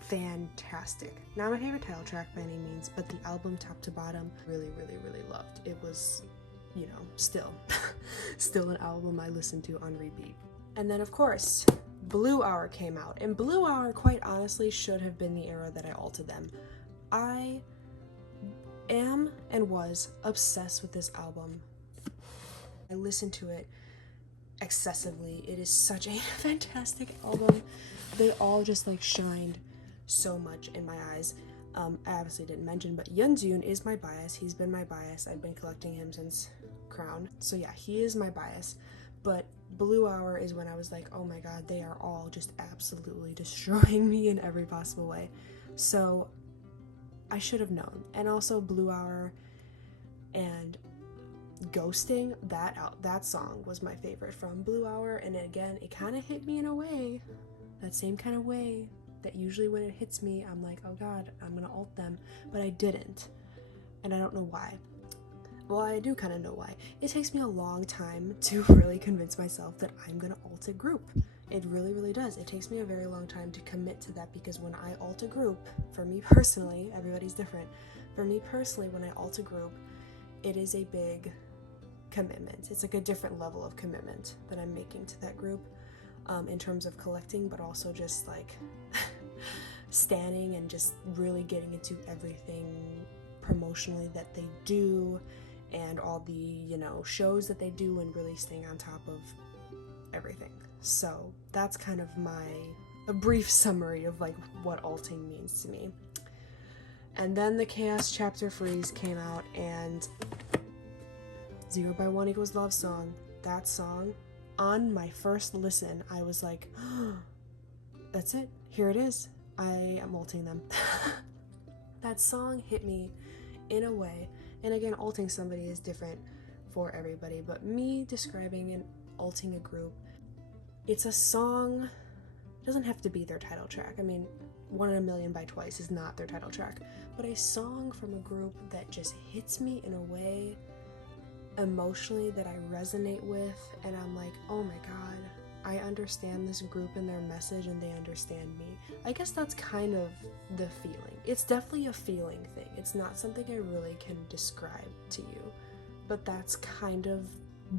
fantastic. Not my favorite title track by any means, but the album top to bottom, really, really, really loved. It was, you know, still an album I listened to on repeat. And then of course, Blue Hour came out, and Blue Hour quite honestly should have been the era that I alted them. I am and was obsessed with this album. I listened to it excessively. It is such a fantastic album. They all just like shined so much in my eyes. I obviously didn't mention, but Yeonjun is my bias. He's been my bias. I've been collecting him since Crown. So yeah, he is my bias. But Blue Hour is when I was like, oh my god, they are all just absolutely destroying me in every possible way. So I should have known. And also Blue Hour and Ghosting, that song was my favorite from Blue Hour, and again, it kind of hit me in a way, that same kind of way that usually when it hits me, I'm like, oh god, I'm gonna alt them, but I didn't, and I don't know why. Well, I do kind of know why. It takes me a long time to really convince myself that I'm gonna alt a group. It really, really does. It takes me a very long time to commit to that, because when I alt a group, for me personally, everybody's different, for me personally, when I alt a group, it is a big commitment. It's like a different level of commitment that I'm making to that group, in terms of collecting, but also just like standing and just really getting into everything promotionally that they do, and all the, you know, shows that they do, and really staying on top of everything. So that's kind of a brief summary of like what alting means to me. And then the Chaos Chapter Freeze came out, and 0 by 1 equals Love Song. That song, on my first listen, I was like, oh, that's it. Here it is. I am alting them. That song hit me in a way, and again, alting somebody is different for everybody, but me describing and alting a group, it's a song, it doesn't have to be their title track. I mean, 1 in a Million by Twice is not their title track, but a song from a group that just hits me in a way emotionally that I resonate with, and I'm like, oh my god, I understand this group and their message, and they understand me. I guess that's kind of the feeling. It's definitely a feeling thing. It's not something I really can describe to you, but that's kind of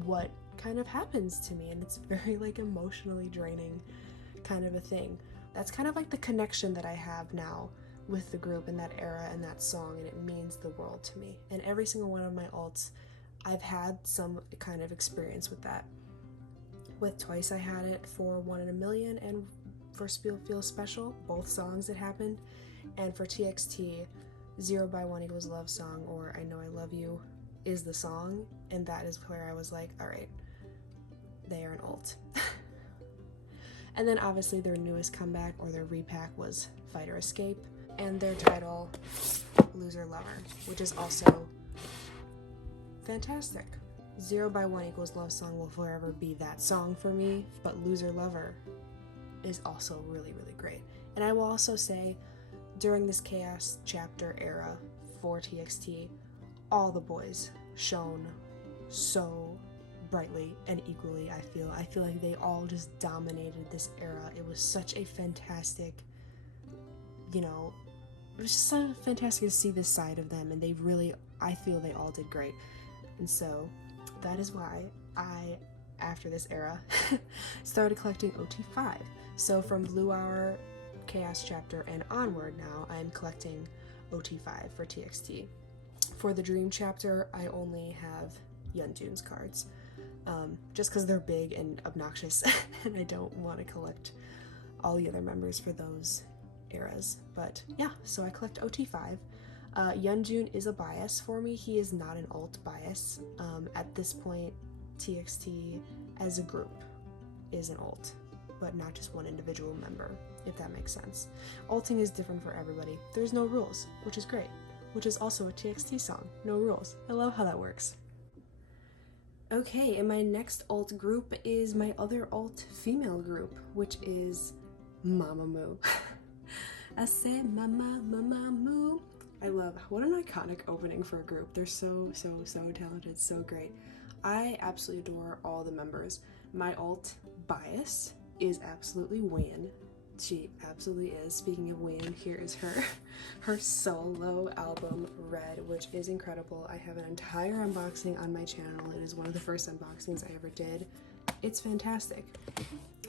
what kind of happens to me, and it's very like emotionally draining kind of a thing. That's kind of like the connection that I have now with the group and that era and that song, and it means the world to me. And every single one of my alts, I've had some kind of experience with that. With Twice, I had it for 1 in a Million and for Feel Special, both songs it happened. And for TXT, 0 by 1 equals Love Song or I Know I Love You is the song, and that is where I was like, alright, they are an alt. And then obviously their newest comeback or their repack was Fight or Escape, and their title, Loser Lover, which is also fantastic. 0 by 1 equals Love Song will forever be that song for me, but Loser Lover is also really, really great. And I will also say, during this Chaos Chapter era for TXT, all the boys shone so brightly and equally. I feel like they all just dominated this era. It was such a fantastic, it was just so fantastic to see this side of them, and they really, I feel they all did great. And so that is why I, after this era, started collecting OT5. So from Blue Hour, Chaos Chapter, and onward now, I'm collecting OT5 for TXT. For the Dream Chapter, I only have Yeonjun's cards, just because they're big and obnoxious, and I don't want to collect all the other members for those eras. But yeah, so I collect OT5. Yeonjun is a bias for me. He is not an alt bias. At this point, TXT as a group is an alt, but not just one individual member, if that makes sense. Alting is different for everybody. There's no rules, which is great, which is also a TXT song. No rules. I love how that works. Okay, and my next alt group is my other alt female group, which is Mamamoo. I say mamamoo. I love, what an iconic opening for a group. They're so talented, so great. I absolutely adore all the members. My alt bias is absolutely Win. She absolutely is. Speaking of Win, here is her solo album, Red, which is incredible. I have an entire unboxing on my channel. It is one of the first unboxings I ever did. It's fantastic.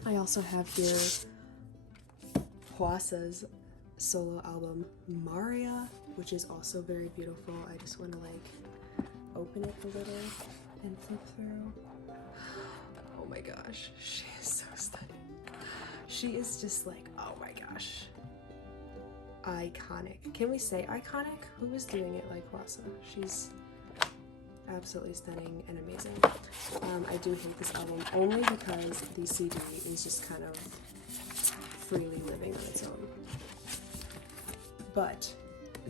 I also have here Hwasa's solo album, Maria, which is also very beautiful. I just want to open it a little and flip through. Oh my gosh, she is so stunning. She is just oh my gosh, iconic. Can we say iconic? Who was doing it like Hwasa? She's absolutely stunning and amazing. I do hate this album only because the CD is just kind of freely living on its own. But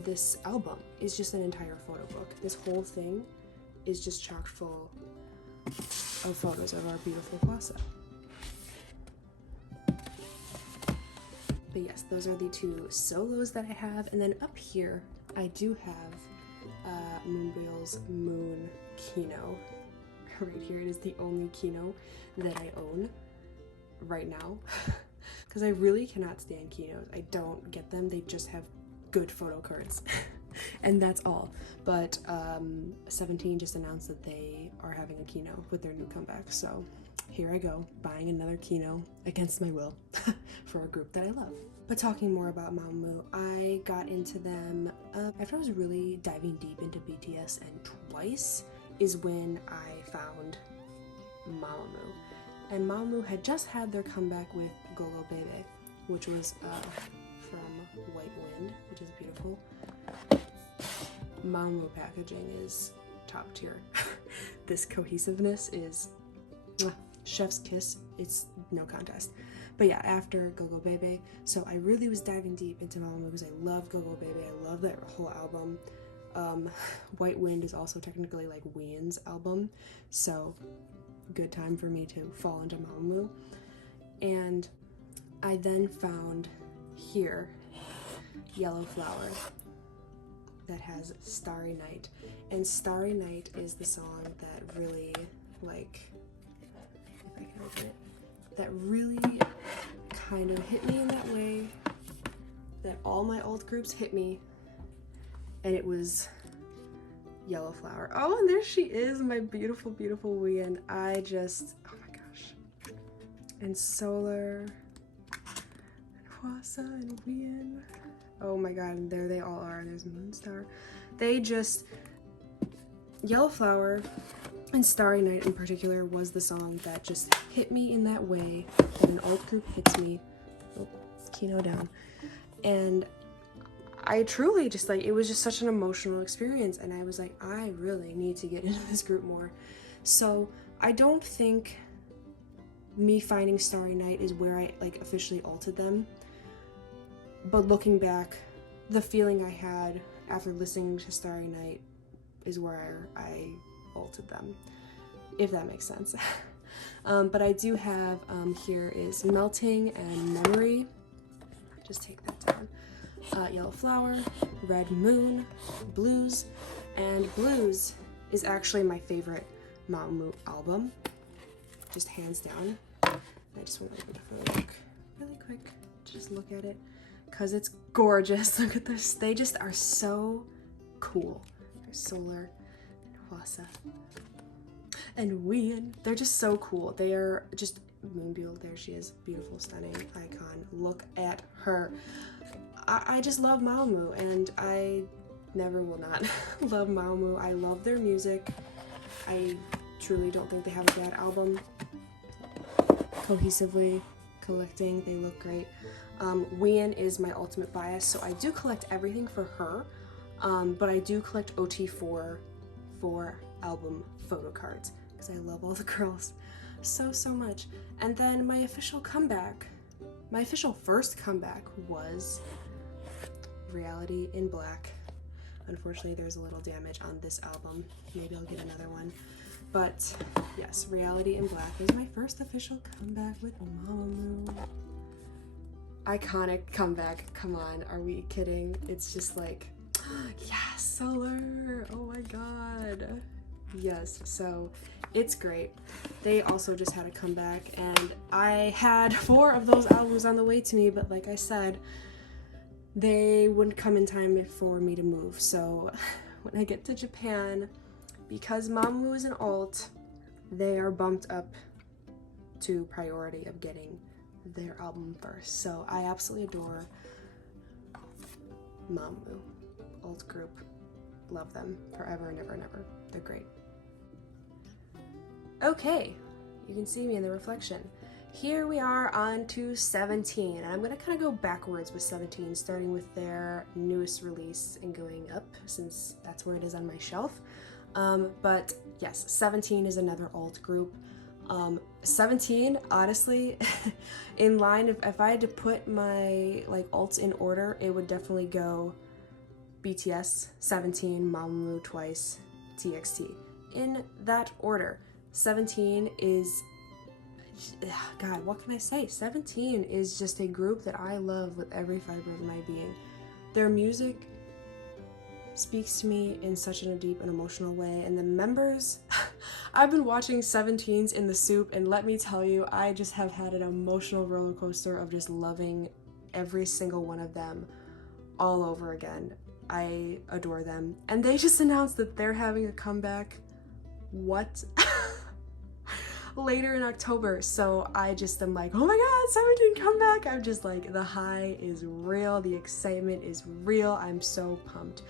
this album is just an entire photo book. This whole thing is just chock full of photos of our beautiful Hwasa. But yes, those are the two solos that I have. And then up here, I do have Moonbill's Moon Kino. Right here, it is the only Kino that I own right now. Because I really cannot stand Kinos. I don't get them. They just have good photo cards. And that's all. But 17 just announced that they are having a Kino with their new comeback. So here I go, buying another Kino against my will for a group that I love. But talking more about Mamamoo, I got into them after I was really diving deep into BTS, and Twice is when I found Mamamoo. And Mamamoo had just had their comeback with Go Go Bebe, which was from White Wind, which is beautiful. Mamamoo packaging is top tier. This cohesiveness is chef's kiss. It's no contest. But yeah, after Go Go Bebe, so I really was diving deep into Mamamoo because I love Go Go Bebe. I love that whole album. White Wind is also technically Ween's album, so good time for me to fall into Mamamoo. And I then found here Yellow Flower that has Starry Night, and Starry Night is the song that really if I can open it, that really kind of hit me in that way that all my old groups hit me, and it was Yellow Flower. Oh, and there she is, my beautiful Ween. Oh my gosh. And Solar, Hwasa and Wien. Oh my god, and there they all are. There's Moonstar. They just... Yellow Flower and Starry Night in particular was the song that just hit me in that way that an alt group hits me. Oh, Kino down. And I truly just like, it was just such an emotional experience, and I was like, I really need to get into this group more. So I don't think me finding Starry Night is where I like officially alted them, but looking back, the feeling I had after listening to Starry Night is where I alted them, if that makes sense. But I do have, here is Melting and Memory. Just take that down. Yellow Flower, Red Moon, Blues, and Blues is actually my favorite mamamoo album, just hands down. I just want to look really quick, just look at it, because it's gorgeous. Look at this, they just are so cool. There's Solar and Hwasa and Wien. They're just so cool. They are just Moonbyul, there she is, beautiful, stunning icon. Look at her. I just love mamamoo, and I never will not love mamamoo. I love their music. I truly don't think they have a bad album. Cohesively collecting, they look great. Wien is my ultimate bias, so I do collect everything for her, but I do collect OT4 for album photo cards because I love all the girls so much. And then my official comeback, my official first comeback was Reality in Black. Unfortunately, there's a little damage on this album. Maybe I'll get another one. But yes, Reality in Black was my first official comeback with mamamoo. Iconic comeback. Come on, are we kidding? It's just like, yes, Solar. Oh my god. Yes, so it's great. They also just had a comeback, and I had 4 of those albums on the way to me, but like I said, they wouldn't come in time for me to move. So when I get to Japan, because mamamoo is an alt, they are bumped up to priority of getting their album first. So I absolutely adore mamamoo, alt group. Love them forever and ever and ever. They're great. Okay, you can see me in the reflection. Here we are on to 17, and I'm gonna kind of go backwards with 17, starting with their newest release and going up, since that's where it is on my shelf. But yes, 17 is another alt group. 17, honestly, in line, if I had to put my like alts in order, it would definitely go BTS, 17, mamamoo, Twice, TXT. In that order. 17 is, God, what can I say? 17 is just a group that I love with every fiber of my being. Their music speaks to me in such a deep and emotional way, and the members, I've been watching 17's in the soup, and let me tell you, I just have had an emotional roller coaster of just loving every single one of them all over again. I adore them, and they just announced that they're having a comeback. What? Later in October, so I just am like, oh my god, 17 comeback. I'm just like, the high is real, the excitement is real. I'm so pumped.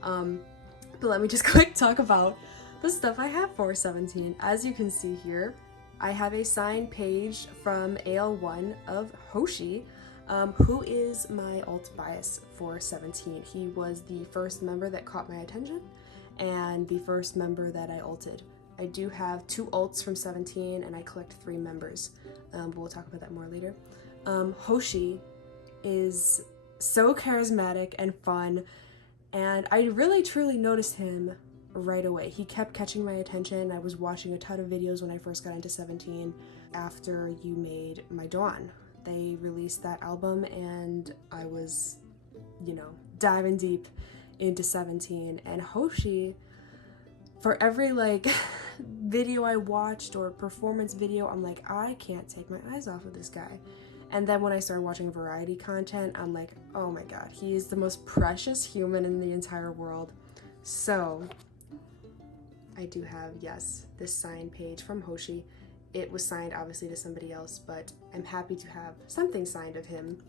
But let me just quick talk about the stuff I have for 17. As you can see here, I have a signed page from AL1 of Hoshi, who is my alt bias for 17. He was the first member that caught my attention and the first member that I alted. I do have 2 alts from 17, and I collect 3 members, but we'll talk about that more later. Hoshi is so charismatic and fun, and I really truly noticed him right away. He kept catching my attention. I was watching a ton of videos when I first got into 17 after You Made My Dawn. They released that album, and I was, you know, diving deep into 17, and Hoshi, for every like video I watched or performance video, I'm like, I can't take my eyes off of this guy. And then when I started watching variety content, I'm like, oh my god, he is the most precious human in the entire world. So I do have, yes, this signed page from Hoshi. It was signed obviously to somebody else, but I'm happy to have something signed of him.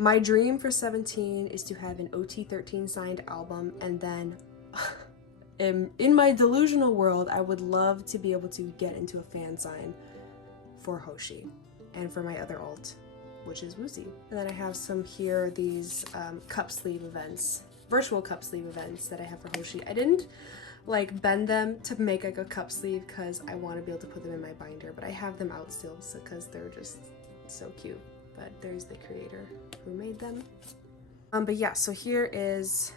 My dream for 17 is to have an OT13 signed album, and then in my delusional world, I would love to be able to get into a fan sign for Hoshi and for my other alt, which is Woozi. And then I have some here, these cup sleeve events, virtual cup sleeve events that I have for Hoshi. I didn't like bend them to make like a cup sleeve because I want to be able to put them in my binder, but I have them out still because they're just so cute. But there's the creator who made them. But yeah, so here is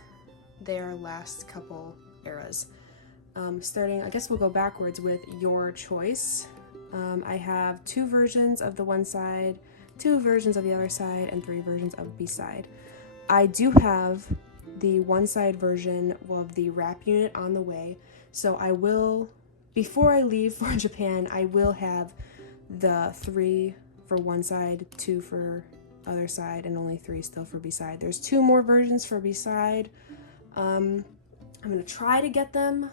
their last couple eras. Starting, I guess we'll go backwards with Your Choice. I have 2 versions of the one side, 2 versions of the other side, and 3 versions of B-side. I do have the one side version of the wrap unit on the way, so I will, before I leave for Japan, I will have the 3 for one side, 2 for other side, and only 3 still for B-side. There's 2 more versions for B-side. I'm gonna try to get them.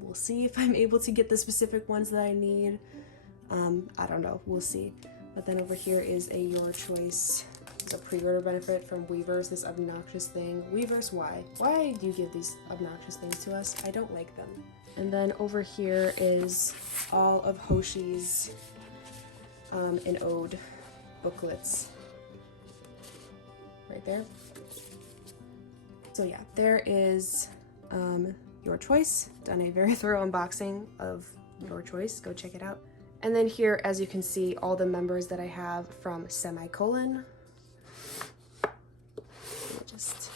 We'll see if I'm able to get the specific ones that I need. I don't know, we'll see. But then over here is a Your Choice. It's a pre-order benefit from Weverse, this obnoxious thing. Weverse, why? Why do you give these obnoxious things to us? I don't like them. And then over here is all of Hoshi's an ode booklets right there. So yeah, there is Your Choice. Done a very thorough unboxing of Your Choice. Go check it out. And then here, as you can see, all the members that I have from Semicolon. Just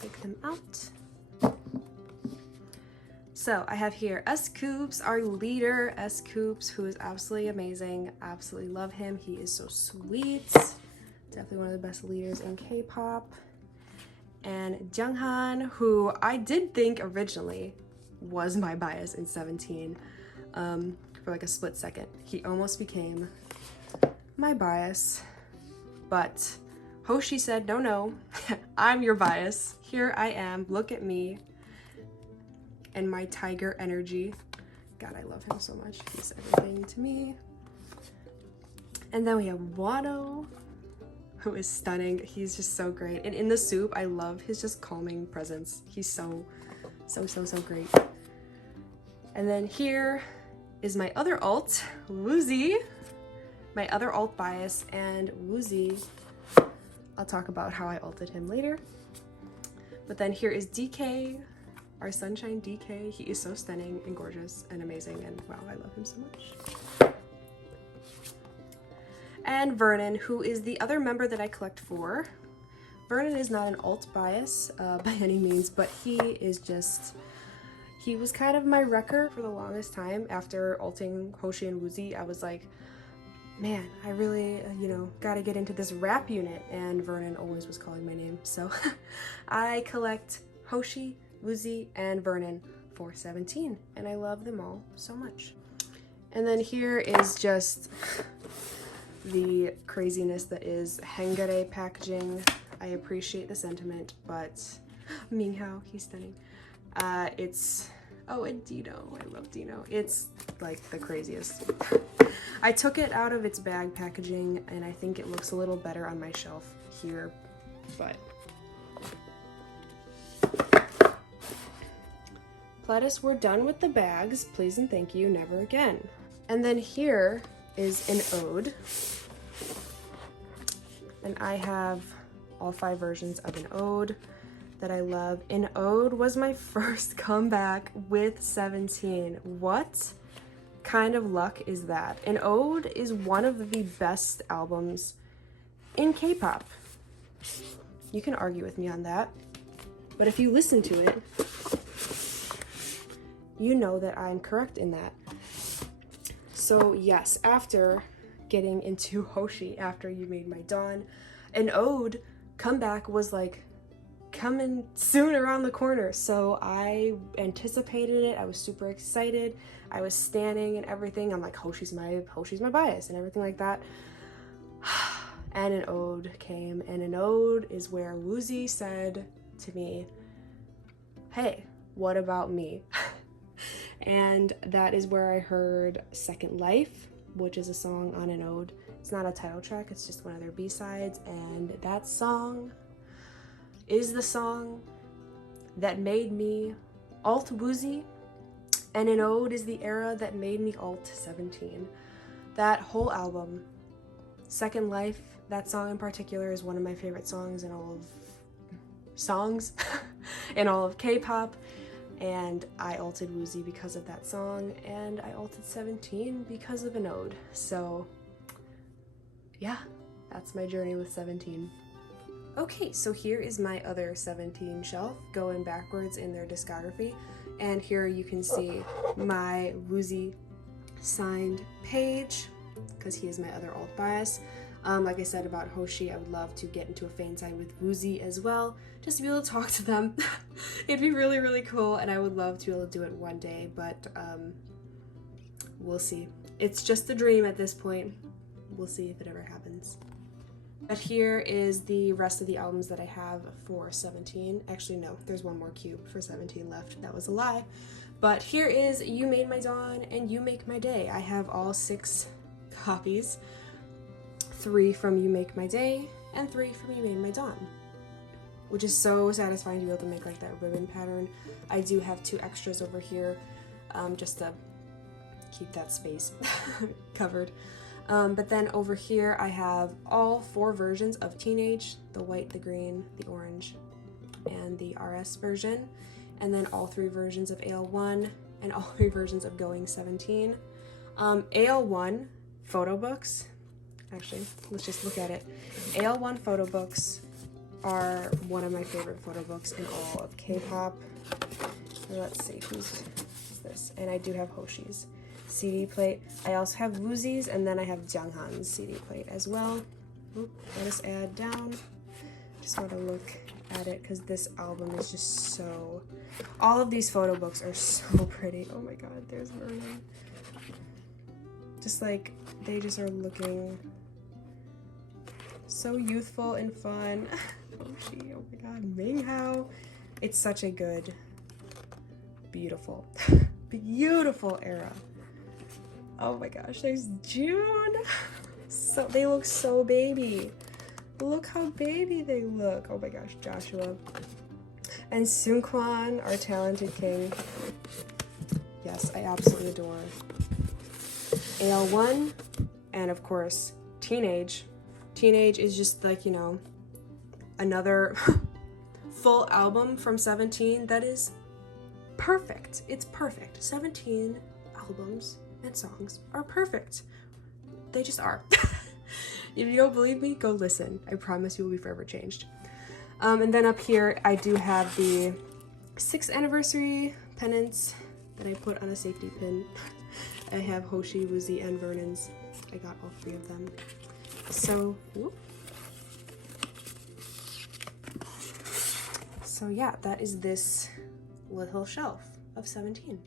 take them out. So I have here S-Coops, our leader, S-Coops, who is absolutely amazing. Absolutely love him. He is so sweet. Definitely one of the best leaders in K-pop. And Junghan, who I did think originally was my bias in 17 for like a split second. He almost became my bias, but Hoshi said, no, I'm your bias. Here I am, look at me and my tiger energy. God, I love him so much. He's everything to me. And then we have Wano, who is stunning. He's just so great. And in the soup, I love his just calming presence. He's so great. And then here is my other alt, Woozi. My other alt bias, and Woozi, I'll talk about how I alted him later. But then here is DK, our sunshine DK. He is so stunning and gorgeous and amazing, and wow, I love him so much. And Vernon, who is the other member that I collect for. Vernon is not an alt bias by any means, but he was kind of my wrecker for the longest time. After alting Hoshi and Woozi, I was like, man, I really, gotta get into this rap unit, and Vernon always was calling my name. So I collect Hoshi, Woozi, and Vernon for 17, and I love them all so much. And then here is just the craziness that is Hengare packaging. I appreciate the sentiment, but Minghao, he's stunning. Oh, and Dino, I love Dino. It's like the craziest. I took it out of its bag packaging, and I think it looks a little better on my shelf here, but. Pledis, we're done with the bags. Please and thank you, never again. And then here is an ode. And I have all 5 versions of an ode that I love. An ode was my first comeback with 17. What kind of luck is that? An ode is one of the best albums in K-pop. You can argue with me on that, but if you listen to it, you know that I'm correct in that. So yes, after getting into Hoshi, after You Made My Dawn, an ode comeback was like coming soon around the corner. So I anticipated it. I was super excited. I was standing and everything. I'm like, Hoshi's my bias and everything like that. And an ode came, and an ode is where Woozi said to me, hey, what about me? And that is where I heard Second Life, which is a song on an ode, It's not a title track, it's just one of their B-sides, and that song is the song that made me alt woozy, and an ode is the era that made me alt 17. That whole album, Second Life, that song in particular is one of my favorite songs in all of songs in all of K-pop, and I alted woozy because of that song, and I alted 17 because of an ode. So yeah, that's my journey with 17. Okay, so here is my other 17 shelf, going backwards in their discography, and here you can see my woozy signed page, because he is my other alt bias. Like I said about Hoshi, I would love to get into a fan sign with Woozy as well, just to be able to talk to them. It'd be really, really cool, and I would love to be able to do it one day, but we'll see. It's just a dream at this point. We'll see if it ever happens. But here is the rest of the albums that I have for 17. Actually, no, there's one more cube for 17 left. That was a lie. But here is You Made My Dawn and You Make My Day. I have all 6 copies. 3 from You Make My Day and 3 from You Made My Dawn, which is so satisfying to be able to make like that ribbon pattern. I do have 2 extras over here just to keep that space covered. But then over here I have all 4 versions of Teenage, the white, the green, the orange, and the RS version, and then all 3 versions of AL1 and all 3 versions of Going 17. AL1 photo books, actually, let's just look at it. AL1 photo books are one of my favorite photo books in all of K-pop. Let's see, who's this? And I do have Hoshi's CD plate. I also have Woozy's, and then I have Junghan's CD plate as well. Oop, let us add down. Just want to look at it because this album is just so... All of these photo books are so pretty. Oh my god, there's Vernon. Just like, they just are looking so youthful and fun. Hoshi, oh my god, Minghao. It's such a good, beautiful, beautiful era. Oh my gosh, there's June. So they look so baby. Look how baby they look. Oh my gosh, Joshua. And Seungkwan, our talented king. Yes, I absolutely adore AL1, and of course, Teenage. Teenage is just like, you know, another full album from 17 that is perfect. It's perfect. 17 albums and songs are perfect. They just are. If you don't believe me, go listen. I promise you will be forever changed. And then up here, I do have the 6th anniversary pennants that I put on a safety pin. I have Hoshi, Woozy, and Vernon's. I got all 3 of them. So, whoop. So yeah, that is this little shelf of 17.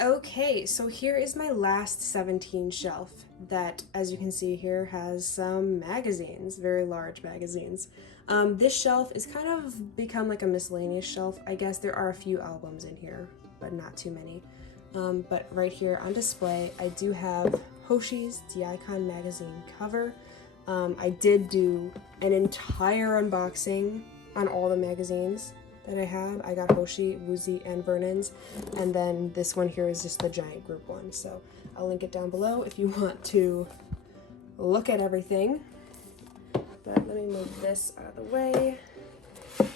Okay, so here is my last 17 shelf that, as you can see here, has some magazines, very large magazines. This shelf is kind of become like a miscellaneous shelf. I guess there are a few albums in here, but not too many. But right here on display, I do have Hoshi's The Icon magazine cover. I did do an entire unboxing on all the magazines that I have. I got Hoshi, Woozy, and Vernon's, and then this one here is just the giant group one. So I'll link it down below if you want to look at everything. But let me move this out of the way. Put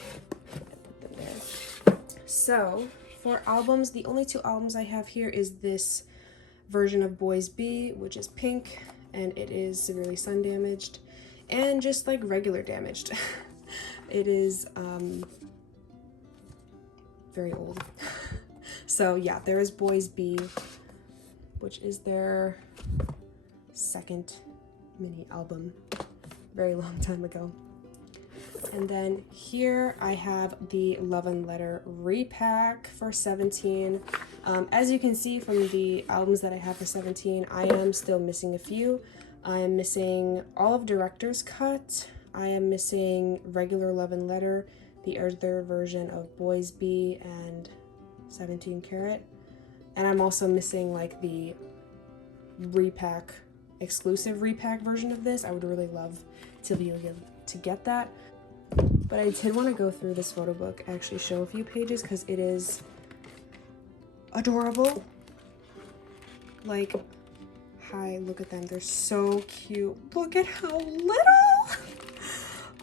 them there. So for albums, the only 2 albums I have here is this version of Boys B, which is pink, and it is severely sun damaged, and just like regular damaged. It is very old. So yeah, there is Boys B, which is their 2nd mini album, very long time ago. And then here I have the Love and Letter repack for 17. As you can see from the albums that I have for 17, I am still missing a few. I am missing all of Director's Cut. I am missing regular Love and Letter, the other version of Boys B and 17 Karat. And I'm also missing like the repack, exclusive repack version of this. I would really love to be able to get that. But I did want to go through this photo book, actually show a few pages, because it is adorable. Like, hi, look at them. They're so cute. Look at how little.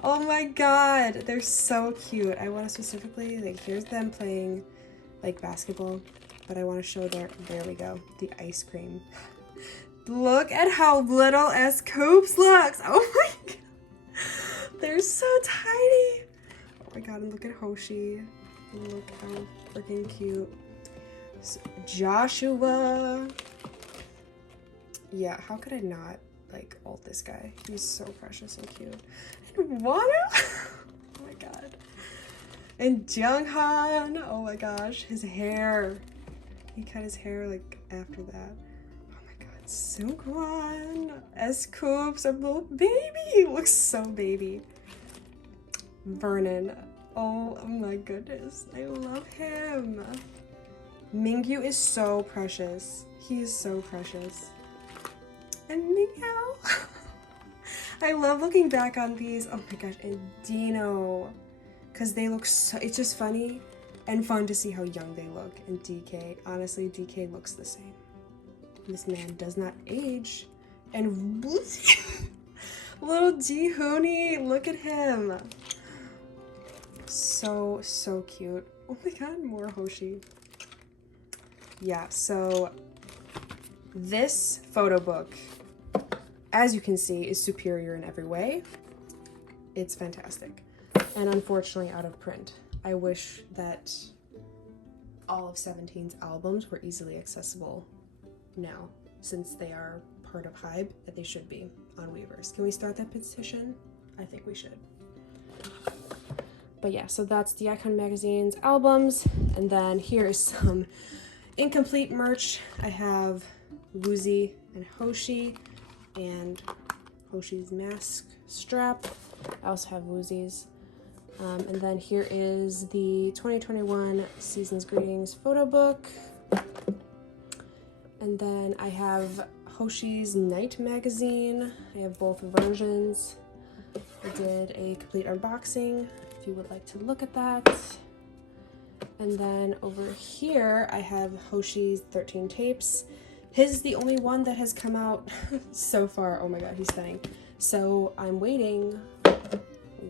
Oh my god, they're so cute. I want to specifically, like, here's them playing like basketball, but I want to show there we go, the ice cream. Look at how little Kpop looks. Oh my god, they're so tiny. Oh my god, and look at Hoshi. Look how freaking cute. So, Joshua. Yeah, how could I not like alt this guy? He's so precious and cute. And Wanu. Oh my god. And Junghan. Oh my gosh, his hair. He cut his hair like after that. Oh my god, Sungwon. Kpop's a little baby. He looks so baby. Vernon. Oh my goodness, I love him. Mingyu is so precious. He is so precious. And Mingyao. I love looking back on these. Oh my gosh, and Dino. Because they look so, it's just funny and fun to see how young they look. And DK, honestly, DK looks the same. This man does not age. And little Ji-hoon, look at him. So cute. Oh my god, more Hoshi. Yeah, so this photo book, as you can see, is superior in every way. It's fantastic. And unfortunately out of print. I wish that all of 17's albums were easily accessible now, since they are part of Hybe, that they should be on Weverse. Can we start that petition? I think we should. But yeah, so that's the Icon Magazine's albums. And then here's some incomplete merch. I have Woozy and Hoshi, and Hoshi's mask strap. I also have Woozy's. And then here is the 2021 Season's Greetings photo book. And then I have Hoshi's Night magazine. I have both versions. I did a complete unboxing if you would like to look at that. And then over here I have Hoshi's 13 tapes. His is the only one that has come out so far. Oh my god, he's stunning. So I'm waiting.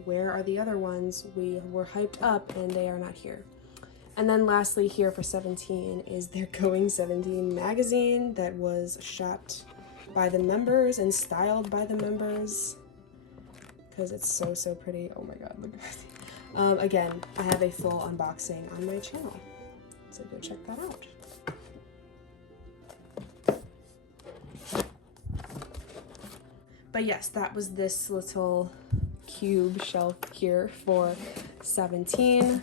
Where are the other ones? We were hyped up and they are not here. And then lastly here for 17 is their Going 17 magazine that was shot by the members and styled by the members, because it's so pretty. Oh my god, look at this. Again, I have a full unboxing on my channel, so go check that out. But yes, that was this little cube shelf here for 17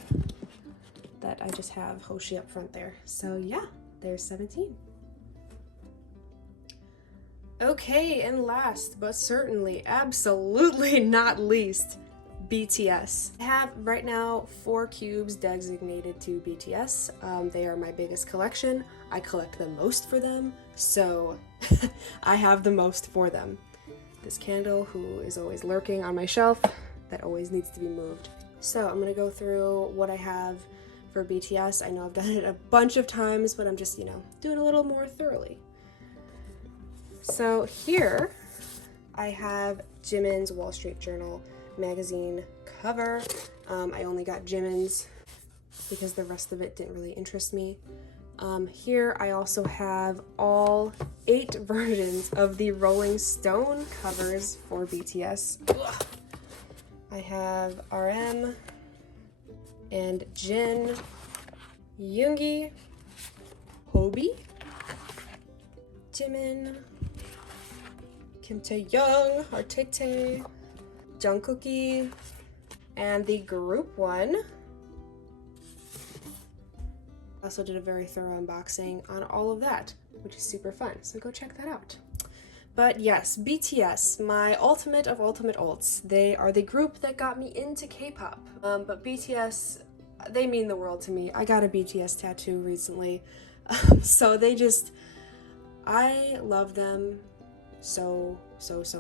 that I just have Hoshi up front there. So yeah, there's 17. Okay, and last but certainly absolutely not least, BTS. I have right now 4 cubes designated to BTS. They are my biggest collection. I collect the most for them, so I have the most for them. This candle, who is always lurking on my shelf, that always needs to be moved. So I'm gonna go through what I have for BTS. I know I've done it a bunch of times, but I'm just, you know, doing a little more thoroughly. So here I have Jimin's Wall Street Journal magazine cover. I only got Jimin's because the rest of it didn't really interest me. Here I also have all 8 versions of the Rolling Stone covers for BTS. Ugh. I have RM and Jin, Yoongi, Hobi, Jimin, Kim Taehyung, Artete, Jungkooki, and the group one. I also did a very thorough unboxing on all of that, which is super fun, so go check that out. But yes, BTS, my ultimate of ultimate ults. They are the group that got me into K-pop. But BTS, they mean the world to me. I got a BTS tattoo recently. So they just, I don't know, they just, they make me feel so good. And I love them. And I love their music. And I love their outfits. And I love their, I love their I love them so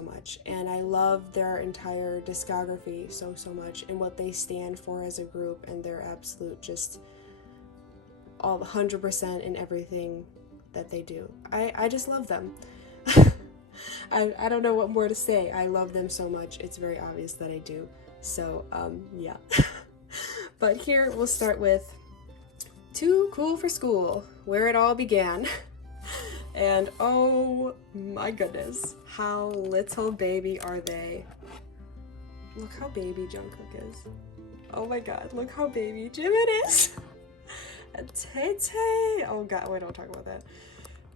much, and I love their entire discography so much, and what they stand for as a group, and their absolute just all 100% in everything that they do. I just love them. I don't know what more to say. I love them so much. It's very obvious that I do. So yeah. But here we'll start with Too Cool for School, where it all began. And oh my goodness, how little baby are they. Look how baby Jungkook is. Oh my god, look how baby Jimin is. And Tay-Tay. Oh god, we don't talk about that.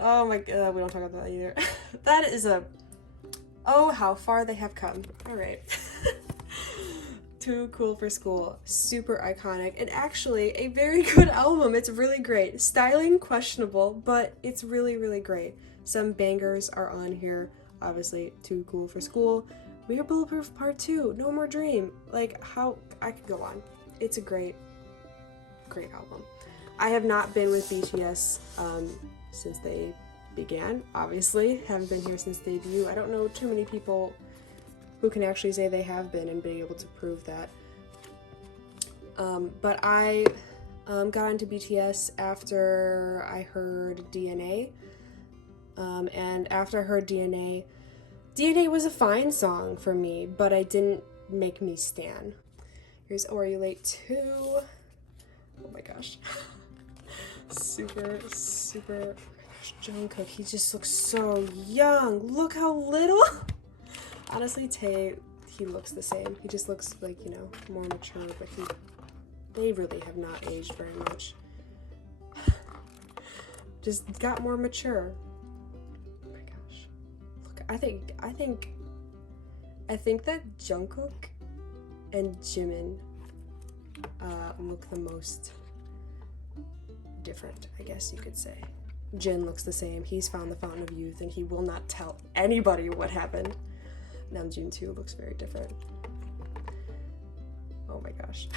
Oh my god, we don't talk about that either. That is a... Oh, how far they have come. Alright. Too Cool for School. Super iconic. And actually, a very good album. It's really great. Styling, questionable, but it's really great. Some bangers are on here. Obviously, Too Cool for School. We Are Bulletproof Part 2. No More Dream. Like, how... I could go on. It's a great album. I have not been with BTS since they began, obviously. Haven't been here since debut. I don't know too many people who can actually say they have been and being able to prove that. But I got into BTS after I heard DNA. And after I heard DNA was a fine song for me, but it didn't make me stan. Here's Are You Late 2. Oh my gosh. Super Jungkook, he just looks so young. Look how little. Honestly, Tae, he looks the same. He just looks like, you know, more mature, but they really have not aged very much. Just got more mature. Oh my gosh. Look, I think that Jungkook and Jimin look the most different, I guess you could say. Jin looks the same. He's found the fountain of youth and he will not tell anybody what happened. Namjoon too looks very different. Oh my gosh.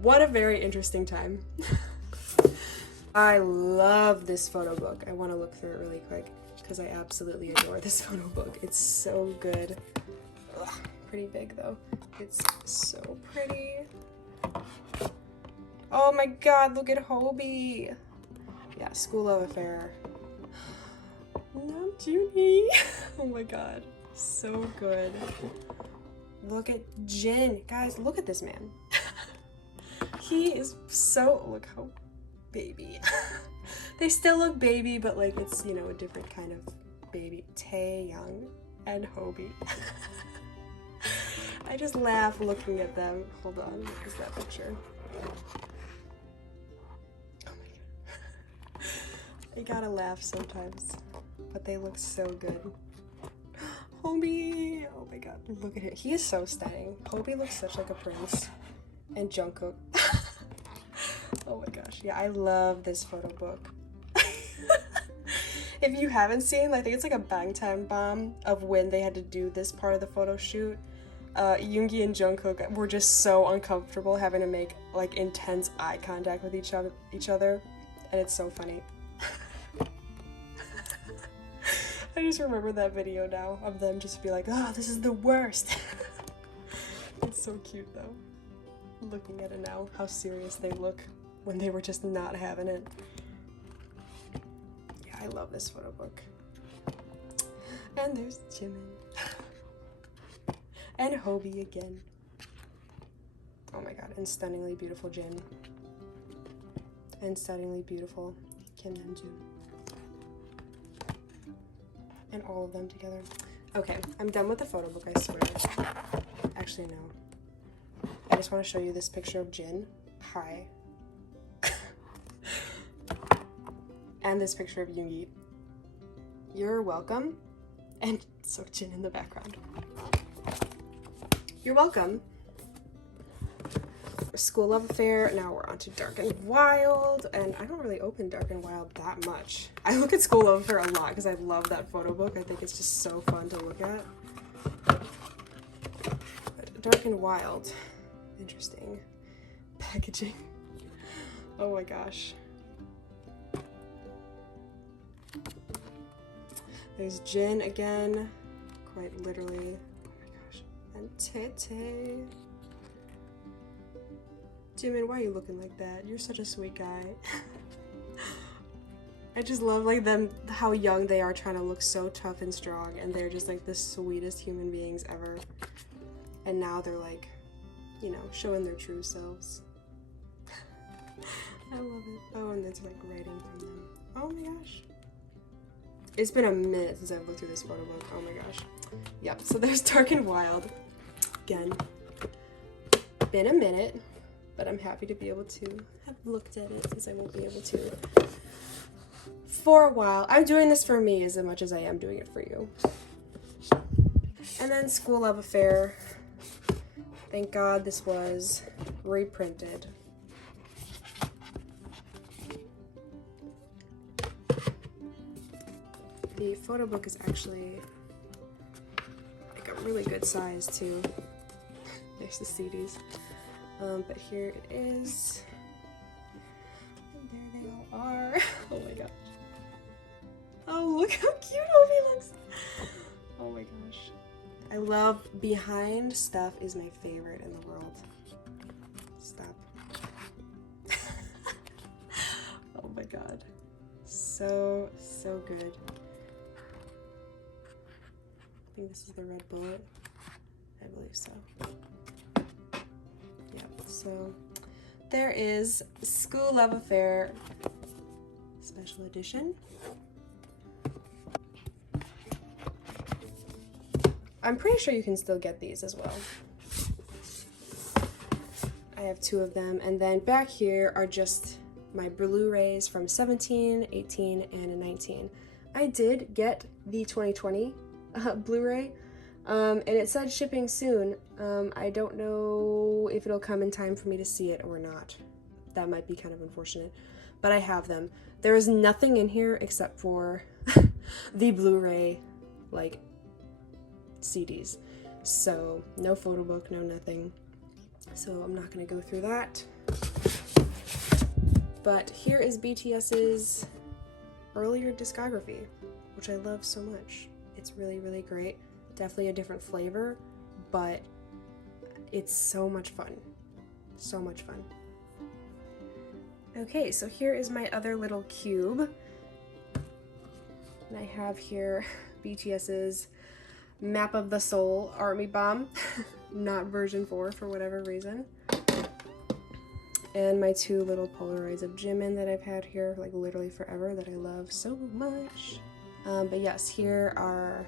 What a very interesting time. I love this photo book. I want to look through it really quick because I absolutely adore this photo book. It's so good. Ugh, pretty big though. It's so pretty. Oh my god, look at Hobie. Yeah, School Love Affair. Namjoon. Oh my god, so good. Look at Jin. Guys, look at this man. He is so... Look how baby. They still look baby, but like it's, you know, a different kind of baby. Taeyoung and Hobie. I just laugh looking at them. Hold on, what is that picture? I gotta laugh sometimes, but they look so good. Hobie! Oh my god, look at him. He is so stunning. Hobie looks such like a prince. And Jungkook. Oh my gosh, yeah, I love this photo book. If you haven't seen, I think it's like a Bangtan bomb of when they had to do this part of the photo shoot. Yoongi and Jungkook were just so uncomfortable having to make like intense eye contact with each other, and it's so funny. I just remember that video now of them just be like, oh, this is the worst. It's so cute though. Looking at it now, how serious they look when they were just not having it. Yeah, I love this photo book. And there's Jimin. And Hobie again. Oh my god, and stunningly beautiful Jin. And stunningly beautiful Kim Namjoon. And all of them together. Okay, I'm done with the photo book, I swear. Actually, no. I just want to show you this picture of Jin. Hi. And this picture of Yoongi. You're welcome. And Seokjin in the background. You're welcome. School Love Affair. Now we're on to Dark and Wild, and I don't really open Dark and Wild that much. I look at School Love Affair a lot because I love that photo book. I think it's just so fun to look at. But Dark and Wild, interesting packaging. Oh my gosh. There's Jin again, quite literally. Oh my gosh. And Tete. Jimin, why are you looking like that? You're such a sweet guy. I just love like them, how young they are trying to look so tough and strong, and they're just like the sweetest human beings ever. And now they're like, you know, showing their true selves. I love it. Oh, and it's like writing from them. Oh my gosh. It's been a minute since I've looked through this photo book. Oh my gosh. Yep, so there's Dark and Wild. Again, been a minute, but I'm happy to be able to have looked at it since I won't be able to for a while. I'm doing this for me as much as I am doing it for you. And then School Love Affair. Thank God this was reprinted. The photo book is actually like a really good size too. There's the CDs. But here it is. And there they all are. Oh my gosh. Oh, look how cute Ovi looks. Oh my gosh. I love behind stuff is my favorite in the world. Stop. Oh my god. So good. I think this is the red bullet. I believe so. Yep, so there is School Love Affair Special Edition. I'm pretty sure you can still get these as well. I have 2 of them, and then back here are just my Blu-rays from 17, 18, and 19. I did get the 2020 Blu-ray, and it said shipping soon. I don't know if it'll come in time for me to see it or not. That might be kind of unfortunate, but I have them. There is nothing in here except for the Blu-ray, like, CDs. So no photo book, no nothing. So I'm not gonna go through that. But here is BTS's earlier discography, which I love so much. It's really, really great. Definitely a different flavor, but it's so much fun. So much fun. Okay, so here is my other little cube. And I have here BTS's Map of the Soul Army Bomb, not version 4 for whatever reason. And my 2 little Polaroids of Jimin that I've had here like literally forever that I love so much. But yes, here are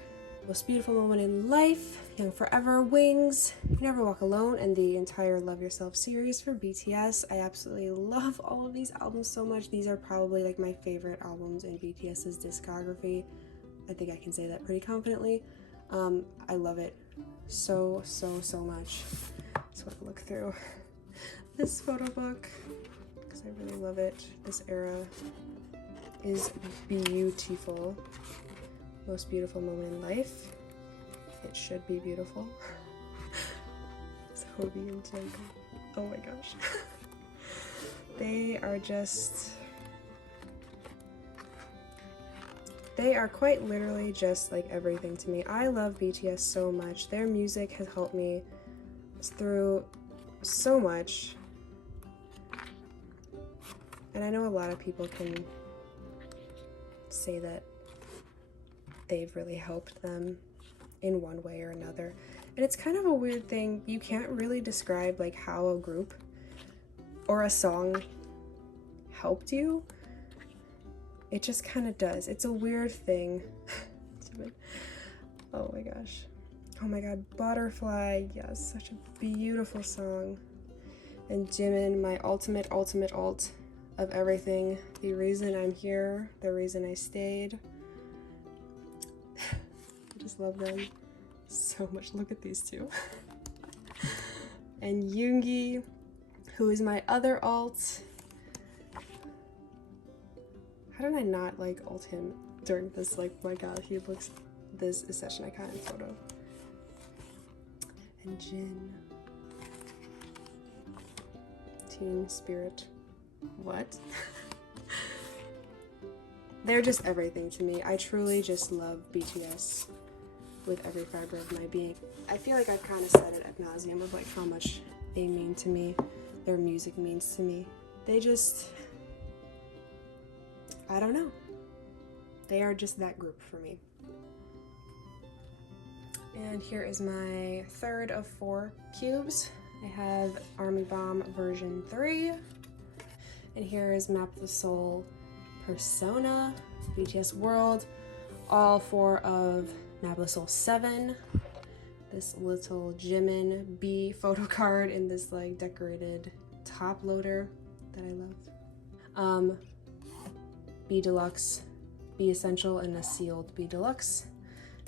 Most Beautiful Moment in Life, Young Forever, Wings, You Never Walk Alone, and the entire Love Yourself series for BTS. I absolutely love all of these albums so much. These are probably like my favorite albums in BTS's discography. I think I can say that pretty confidently. I love it so much. So I look through this photo book because I really love it. This era is beautiful. Most Beautiful Moment in Life. It should be beautiful. It's Hobi and Jungkook. Oh my gosh. They are just... They are quite literally just like everything to me. I love BTS so much. Their music has helped me through so much. And I know a lot of people can say that they've really helped them in one way or another. And it's kind of a weird thing. You can't really describe like how a group or a song helped you. It just kind of does. It's a weird thing. Oh my gosh. Oh my god, Butterfly. Yes, such a beautiful song. And Jimin, my ultimate alt of everything. The reason I'm here, the reason I stayed. I just love them so much. Look at these 2. And Yoongi, who is my other alt. How did I not like alt him during this? Like, my god, he looks, this is such an iconic photo. And Jin. Teen Spirit. What? They're just everything to me. I truly just love BTS with every fiber of my being. I feel like I've kind of said it ad nauseum of like how much they mean to me, their music means to me. They just, I don't know. They are just that group for me. And here is my third of 4 cubes. I have Army Bomb version 3. And here is Map of the Soul Persona, BTS World, all 4 of Map of the Soul 7. This little Jimin B photo card in this like decorated top loader that I love. B Deluxe, B Essential, and a sealed B Deluxe,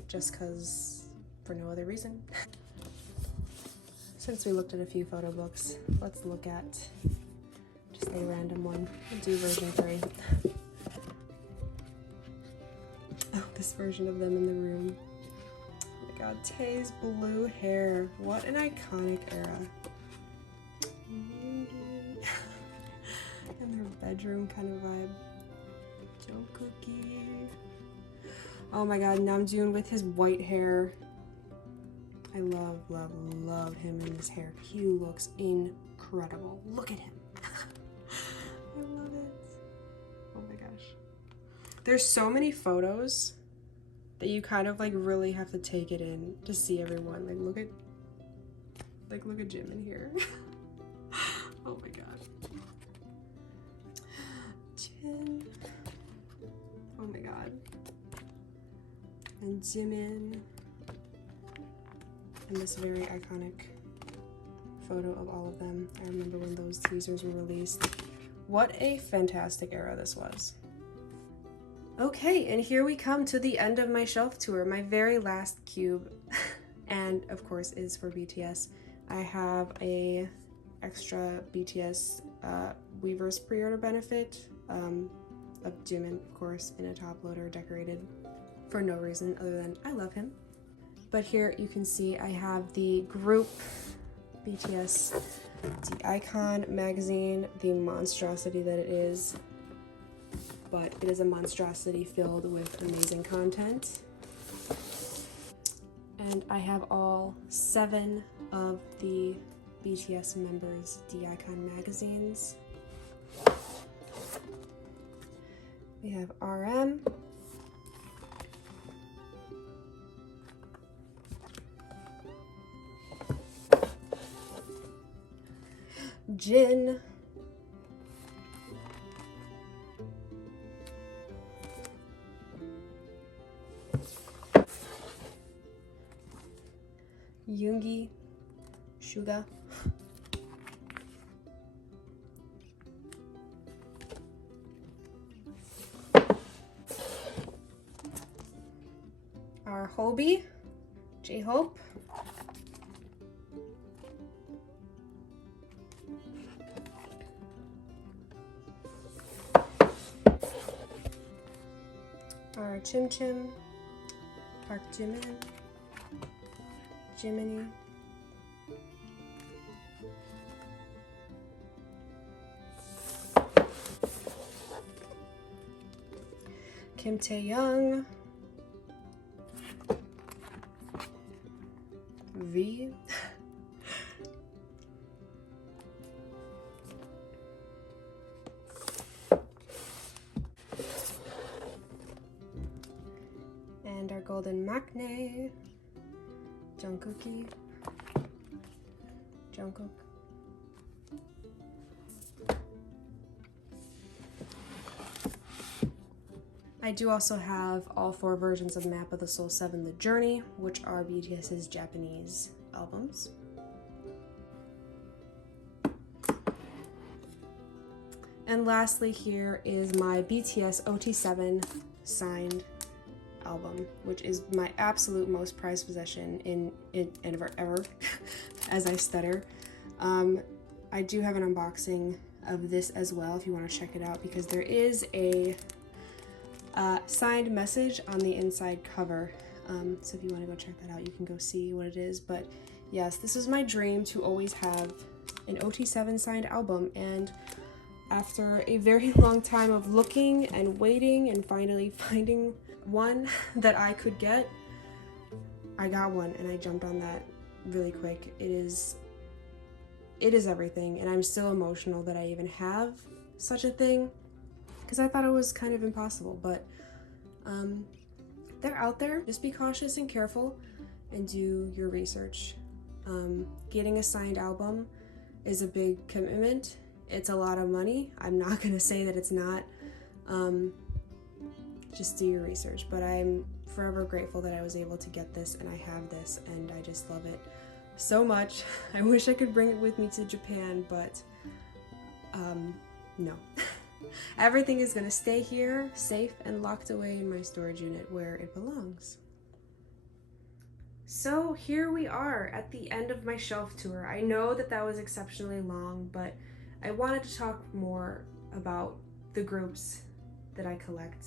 just cause for no other reason. Since we looked at a few photo books, let's look at just a random one. We'll do version 3. Oh, this version of them in the room. Oh my god, Tae's blue hair. What an iconic era. And their bedroom kind of vibe. Jungkook. Oh my god, Namjoon with his white hair. I love, love, love him in his hair. He looks incredible. Look at him. I love it. Oh my gosh. There's so many photos that you kind of like really have to take it in to see everyone. Like look at Jimin here. Oh my god. Jin. Oh my god. And Jimin. And this very iconic photo of all of them. I remember when those teasers were released. What a fantastic era this was. Okay, and here we come to the end of my shelf tour, my very last cube, and of course is for BTS. I have a extra BTS Weavers pre-order benefit of Jimin, of course, in a top loader decorated for no reason other than I love him. But here you can see I have the group BTS the Icon magazine, the monstrosity that it is, but it is a monstrosity filled with amazing content. And I have all 7 of the BTS members' D-Icon magazines. We have RM, Jin, Yoongi, Suga, our Hobie, J-Hope, our Chim Chim, Park Jimin, Jiminy, Kim Tae-young, V, and our golden maknae, Jungkook, Jungkook. I do also have all 4 versions of Map of the Soul 7 The Journey, which are BTS's Japanese albums. And lastly here is my BTS OT7 signed album, which is my absolute most prized possession in ever as I stutter. I do have an unboxing of this as well if you want to check it out, because there is a signed message on the inside cover. So if you want to go check that out, you can go see what it is. But yes, this is my dream, to always have an OT7 signed album, and After a very long time of looking and waiting and finally finding one that I could get, I got one and I jumped on that really quick. It is everything, and I'm still emotional that I even have such a thing because I thought it was kind of impossible, but they're out there. Just be cautious and careful and do your research. Getting a signed album is a big commitment. It's a lot of money. I'm not gonna say that it's not. Just do your research, but I'm forever grateful that I was able to get this and I have this and I just love it so much. I wish I could bring it with me to Japan, but no. Everything is gonna stay here, safe and locked away in my storage unit where it belongs. So here we are at the end of my shelf tour. I know that that was exceptionally long, but I wanted to talk more about the groups that I collect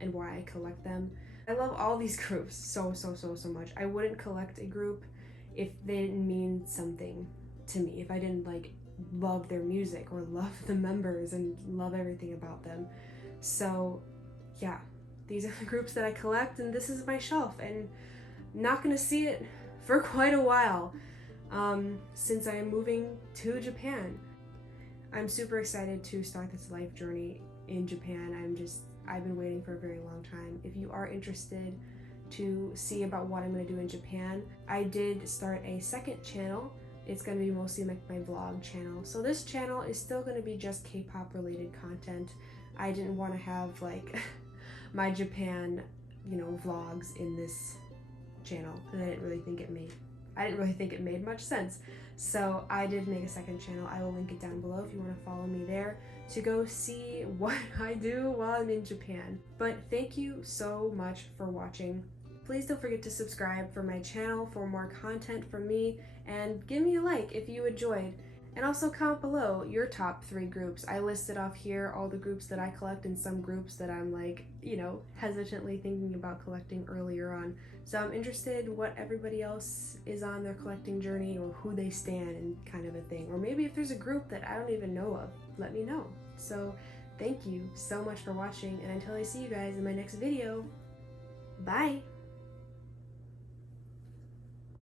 and why I collect them. I love all these groups so much. I wouldn't collect a group if they didn't mean something to me, if I didn't like love their music or love the members and love everything about them. So yeah, these are the groups that I collect and this is my shelf, and I'm not gonna see it for quite a while since I am moving to Japan. I'm super excited to start this life journey in Japan. I've been waiting for a very long time. If you are interested to see about what I'm going to do in Japan, I did start a second channel. It's going to be mostly like my vlog channel. So this channel is still going to be just K-pop related content. I didn't want to have like my Japan, vlogs in this channel because I didn't really think it made much sense. So I did make a second channel. I will link it down below if you want to follow me there to go see what I do while I'm in Japan. But thank you so much for watching. Please don't forget to subscribe for my channel for more content from me, and give me a like if you enjoyed. And also comment below your top 3 groups. I listed off here all the groups that I collect and some groups that I'm like, hesitantly thinking about collecting earlier on. So I'm interested what everybody else is on their collecting journey or who they stan and kind of a thing. Or maybe if there's a group that I don't even know of, let me know. So thank you so much for watching, and until I see you guys in my next video, bye!